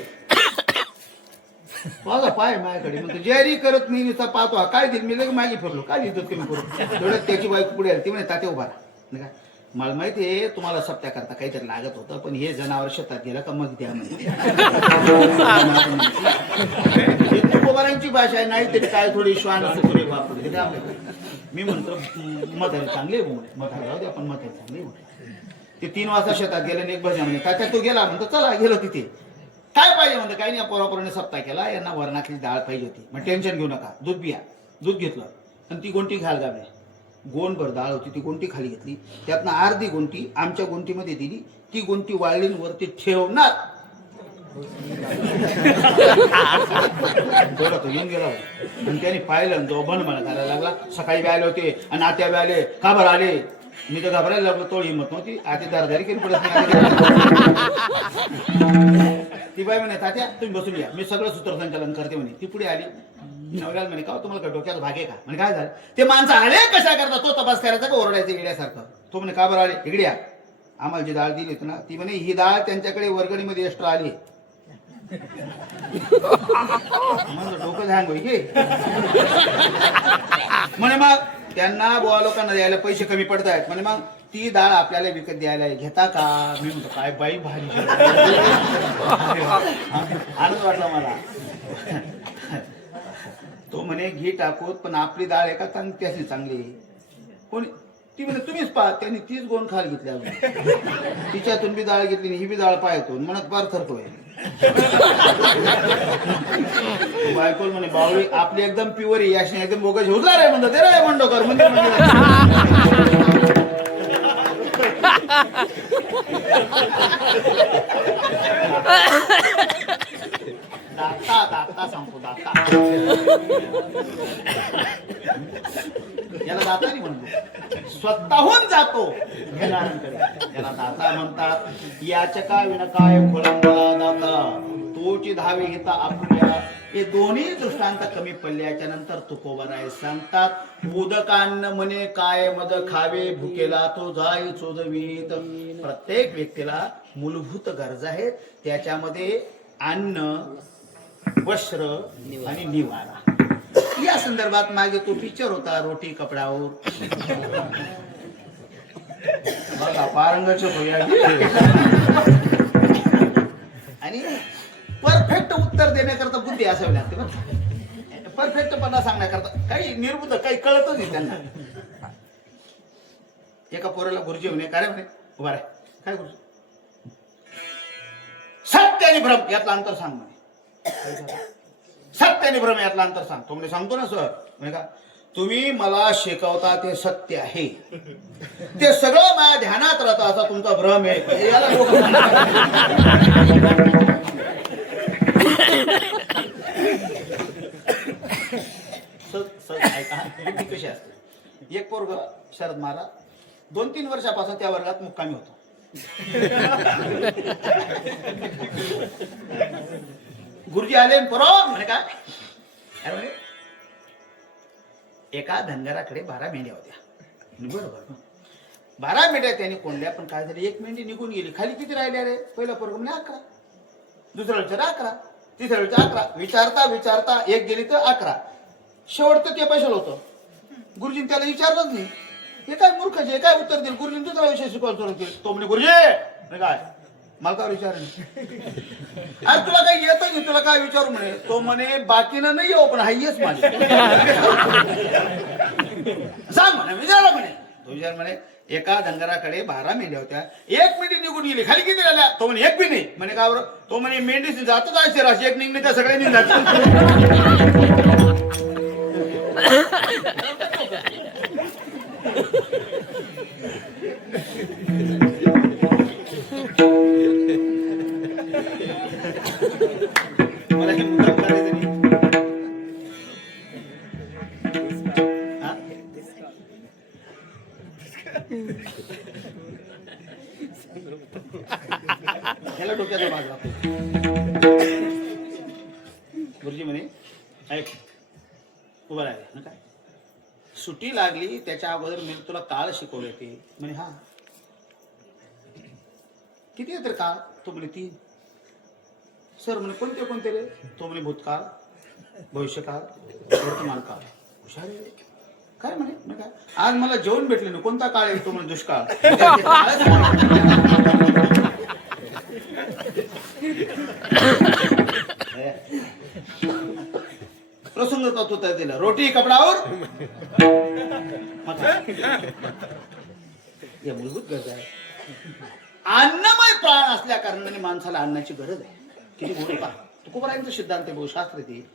माझा पाय माझ्याकडे. म्हणतो जयरी करत नाही, नुसता पाहतो काय देईल. मी लगे मागे फिरलो, काय इज्जत कमी करू. तेवढ्यात त्याची बाईक पुढे आली. ती म्हणे तात्या उभा राहा. मला माहिती आहे तुम्हाला सप्त्या करता काहीतरी लागत होतं, पण हे जनावर शेतात गेला का मग द्या म्हणे. तुकोबारांची भाषा आहे, नाही तरी काय थोडी श्वान सुकुरे वापरले ते आपल्याकडे. मी म्हणतो म्हातारी चांगली म्हातारी जाऊ दे, आपण म्हातारी चांगली म्हटलं. ते 3 वाजता शेतात गेले आणि एक भजा म्हणे तात्या तो गेला. म्हणतो चला गेलो तिथे. काय पाहिजे म्हणतो? काही नाही, पोरापोराने सप्ताह केला, यांना वरणातली डाळ पाहिजे होती. मग टेन्शन घेऊ नका, दूध पिया. दूध घेतलं आणि ती गोंटी घाल गावल्या. गोणभर डाळ होती, ती गोंटी खाली घेतली. त्यातनं अर्धी गोंटी आमच्या गोंटीमध्ये दिली. ती गोंटी वाळलींवरती ठेवणार. थोडा तो येऊन गेला आणि त्याने पाहिलं, जो बन मला करायला लागला. सकाळी बी आले होते आणि आत्या बी आले. का बरं आले? मी तर घाबरायला लागलो, तोड हिंमत नव्हती. आधी दारदारी केली पडत ती बाई म्हणे तात्या तुम्ही बसून या, मी सगळं सूत्रसंचालन करते म्हणे. ती पुढे आली. नवऱ्याला म्हणे का तुम्हाला डोक्यात भाग आहे का? म्हणे काय झालं? ते माणसं आले कशा करता तो तपास करायचा का ओरडायचं इकड्यासारखं? तो म्हणे का बरं आले? इकडे या. आम्हाला जी डाळ दिली होती ना, ती म्हणे ही डाळ त्यांच्याकडे वर्गणीमध्ये एक्स्ट्रा आली. म्हणलं डोकं हँग होई घे. म्हणे मग त्यांना बुवा लोकांना द्यायला पैसे कमी पडत आहेत म्हणे, मग ती डाळ आपल्याला विकत द्यायला घेता का? मी म्हणतो काय बाई भारी. आनंद वाटला मला. तो म्हणे घी टाकूत, पण आपली डाळ एका त्याची चांगली. कोणी? ती म्हणे तुम्हीच पहा. त्यांनी 30 गोण खाल घेतली अजून. तिच्यातून बी डाळ घेतली, ही बी डाळ पाहतो म्हणत फार थरतोय. बायकोल म्हणे बावळी आपली एकदम प्युअर आहे, याशी एकदम बोगस होणार आहे म्हणतो. ते रे म्हणतो कर म्हणजे दाता दाता सांगतो दाता. याला दाता नाही म्हणतो, स्वतःहून जातो घेणाऱ्यांकडे. याला दाता म्हणतात. याचका विनकाय खोळंबला दाता तोची धावे घेता आपल्या. हे दोन्ही दृष्टांत कमी पडल्याच्या नंतर तुकोबाराय सांगतात उदकान्न म्हणे काय मद खावे भुकेला तो जाई चोदवीत. प्रत्येक व्यक्तीला मूलभूत गरजा आहेत, त्याच्यामध्ये अन्न वस्त्र आणि निवारा या संदर्भात मागे तो पिक्चर होता रोटी कपड्यावर बघा पारंगाचे आणि परफेक्ट उत्तर देण्याकरता बुद्धी असावी लागते बरं परफेक्टपणा सांगण्याकरता काही निर्बुद्ध काही कळतच नाही त्यांना एका पोराला गुरुजी म्हणे काय म्हणे उभा रे काय गुरुजी सत्य आणि भ्रम यातलं अंतर सांग म्हणे सत्य आणि भ्रम यातलं अंतर सांग तो म्हणे सांगतो ना सर म्हणे का तुम्ही मला शिकवता ते सत्य आहे ते सगळं माझ्या ध्यानात राहतं असा तुमचा भ्रम आहे याला लोक कशी असते एक पोरग शरद महाराज 2-3 वर्षापासून त्या वर्गात मुक्कामी होतो गुरुजी आले परवा म्हणे काय म्हणे एका धनगराकडे 12 मेंढ्या होत्या बरोबर 12 मेंढ्या त्यांनी कोंडल्या पण काय झालं 1 मेंढी निघून गेली खाली किती राहिल्या रे पहिला पोरग म्हणे 11 दुसऱ्या विचार 11 तिसऱ्या विचार 11 विचारता विचारता एक गेली तर 11 शेवटचं ते पैशाला होतं गुरुजीने त्याला विचारलंच नाही हे काय मूर्खाचे काय उत्तर देईल गुरुजीने दुसरा विषय शिकवायला सुरू केली तो म्हणजे गुरुजी काय मला काय विचार अरे तुला काही येत नाही तुला काय विचारू म्हणे तो म्हणे बाकीनं नाही येऊ पण हायच माझे सांग म्हणे विचारला म्हणे तो विचार म्हणे एका धनगराकडे 12 मेंढ्या होत्या 1 मेंढी निघून गेली खाली किती राहिल्या तो म्हणे 1 बी नाही म्हणे का बरं तो म्हणे मेंढी जातच आहे राशी 1 निघणे त्या सगळ्यांनी जात मला हे मुद्दाम करायचं नाही याला डोक्याचा भाग लागतो गुरुजी म्हणे ऐक उभं राहिले ना काय सुट्टी लागली त्याच्या अगोदर मी तुला काळ शिकवले ते म्हणे हा किती आहे तर काळ तो म्हणे 3 सर म्हणे कोणते कोणते रे तो म्हणे भूतकाळ भविष्यकाळ वर्तमान काळ हुशार रे काय म्हणे काय आज मला जेवण भेटले ना कोणता काळ आहे तो म्हणे दुष्काळ प्रसंग तो दिला रोटी कपडावर या मूलभूत गरज आहे अन्नमय प्राण असल्या कारणाने माणसाला अन्नाची गरज आहे किती मोठी पहा तुकोबरायांचा सिद्धांत आहे शास्त्र ते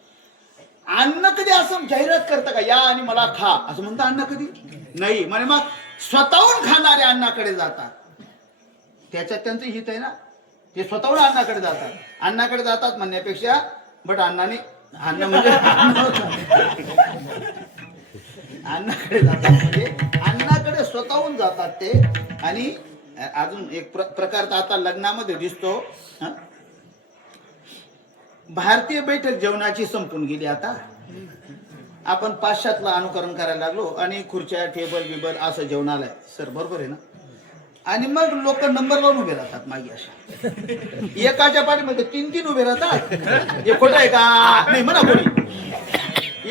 अन्न कधी असं जाहिरात करतं का या आणि मला खा असं म्हणतं अन्न कधी नाही म्हणे मग स्वतःहून खाणारे अन्नाकडे जातात त्याच्यात त्यांचं हित आहे ना ते स्वतःहून अन्नाकडे जातात म्हणण्यापेक्षा बट अन्नाने अन्न म्हणजे अन्नाकडे जातात म्हणजे अन्नाकडे स्वतःहून जातात ते आणि अजून एक प्रकार आता लग्नामध्ये दिसतो भारतीय बैठक जेवणाची संपून गेली आता आपण पाश्चात्याला अनुकरण करायला लागलो आणि खुर्च्या टेबल बिबल असं जेवण आलंय सर बरोबर आहे ना आणि मग लोक नंबर लावून उभे राहतात मागे अशा एकाच्या पाठीमध्ये 3-3 उभे राहतात हे खोटं आहे का नाही म्हणा कोणी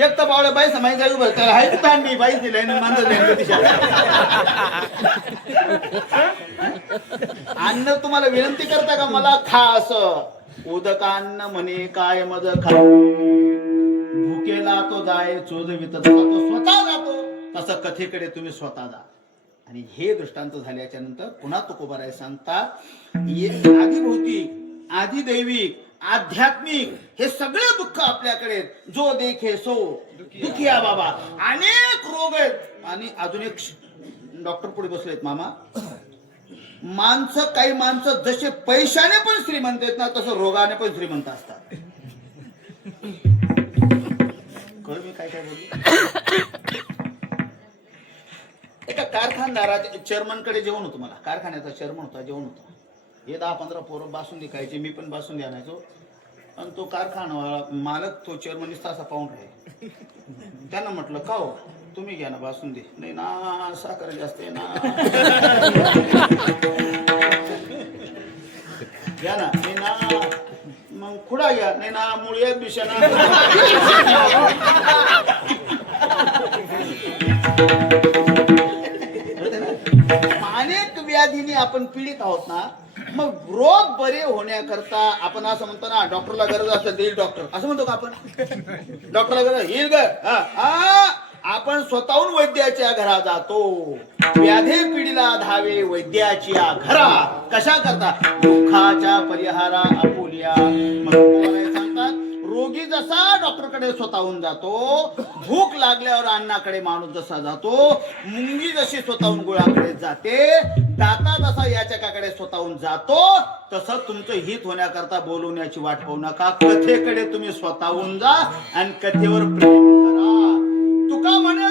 एक तर बावळ्या बाई समाई जाऊ उभं त्याला हाय ताण मी बाईच दिलंय माणसं अन्न तुम्हाला विनंती करता का मला खा असं उदकान्न म्हणे काय मज खा भुकेला तो जाय चोजवित तो स्वतः जातो तसं कथेकडे तुम्ही स्वतः जा आणि हे दृष्टांत झाल्याच्या नंतर पुन्हा तुकोबाराय सांगतात आदिभौतिक आदिदैविक आध्यात्मिक हे सगळे दुःख आपल्याकडे जो देखे सो दुखिया बाबा अनेक रोग आहेत आणि अजून एक डॉक्टर पुढे बसलेत मामा काही माणसं जसे पैशाने पण श्रीमंत आहेत ना तसं रोगाने पण श्रीमंत असतात कळ मी काय बोलू एका कारखानदाराच्या चेअरमन कडे जेवण होतं मला कारखान्याचा चेअरमन होता जेवण होतं हे 10-15 पोरं बासून खायचे मी पण बासून आणायचो आणि तो कारखाना मालक तो चेअरमन असा पाहून राहील त्यांना म्हटलं का हो तुम्ही घ्या ना बासुंदी नाही ना साखर जास्त आहे ना घ्या ना नाही ना मग व्याधीने आपण पीडित आहोत ना, मग रोग बरे होण्याकरता आपण असं म्हणतो ना, डॉक्टरला गरज असेल देईल डॉक्टर, असं म्हणतो का आपण? डॉक्टरला गरज येईल ग, आपण स्वतःहून वैद्याच्या घरा जातो. व्याधी पिढीला धावे वैद्याच्या घरा, कशा करता? दुःखाच्या परिहारा आपुल्या. मग कोण सांगतात, रोगी जसा डॉक्टरकडे स्वतःहून जातो, भूक लागल्यावर अन्नाकडे माणूस जसा जातो, मुंगी जशी स्वतःहून गुळाकडे जाते, दाता जसा याचकाकडे स्वतःहून जातो, तसं तुमचं हित होण्याकरता बोलवण्याची वाट पाहू नका. कथेकडे तुम्ही स्वतःहून जा आणि कथेवर प्रेम करा. तुका म्हणे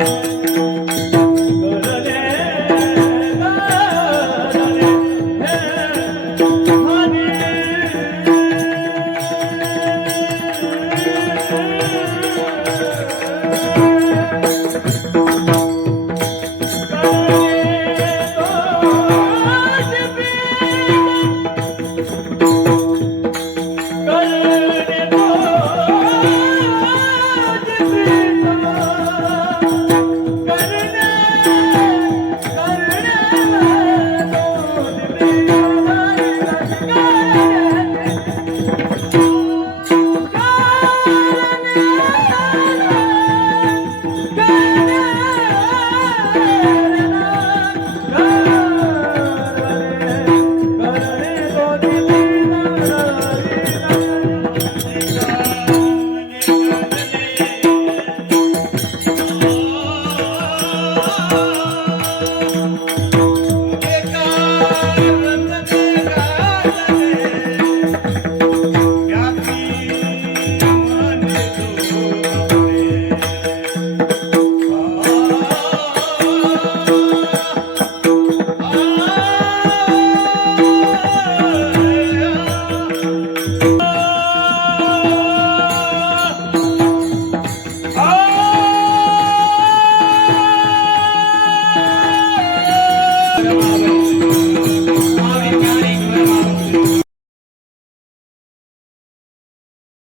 रे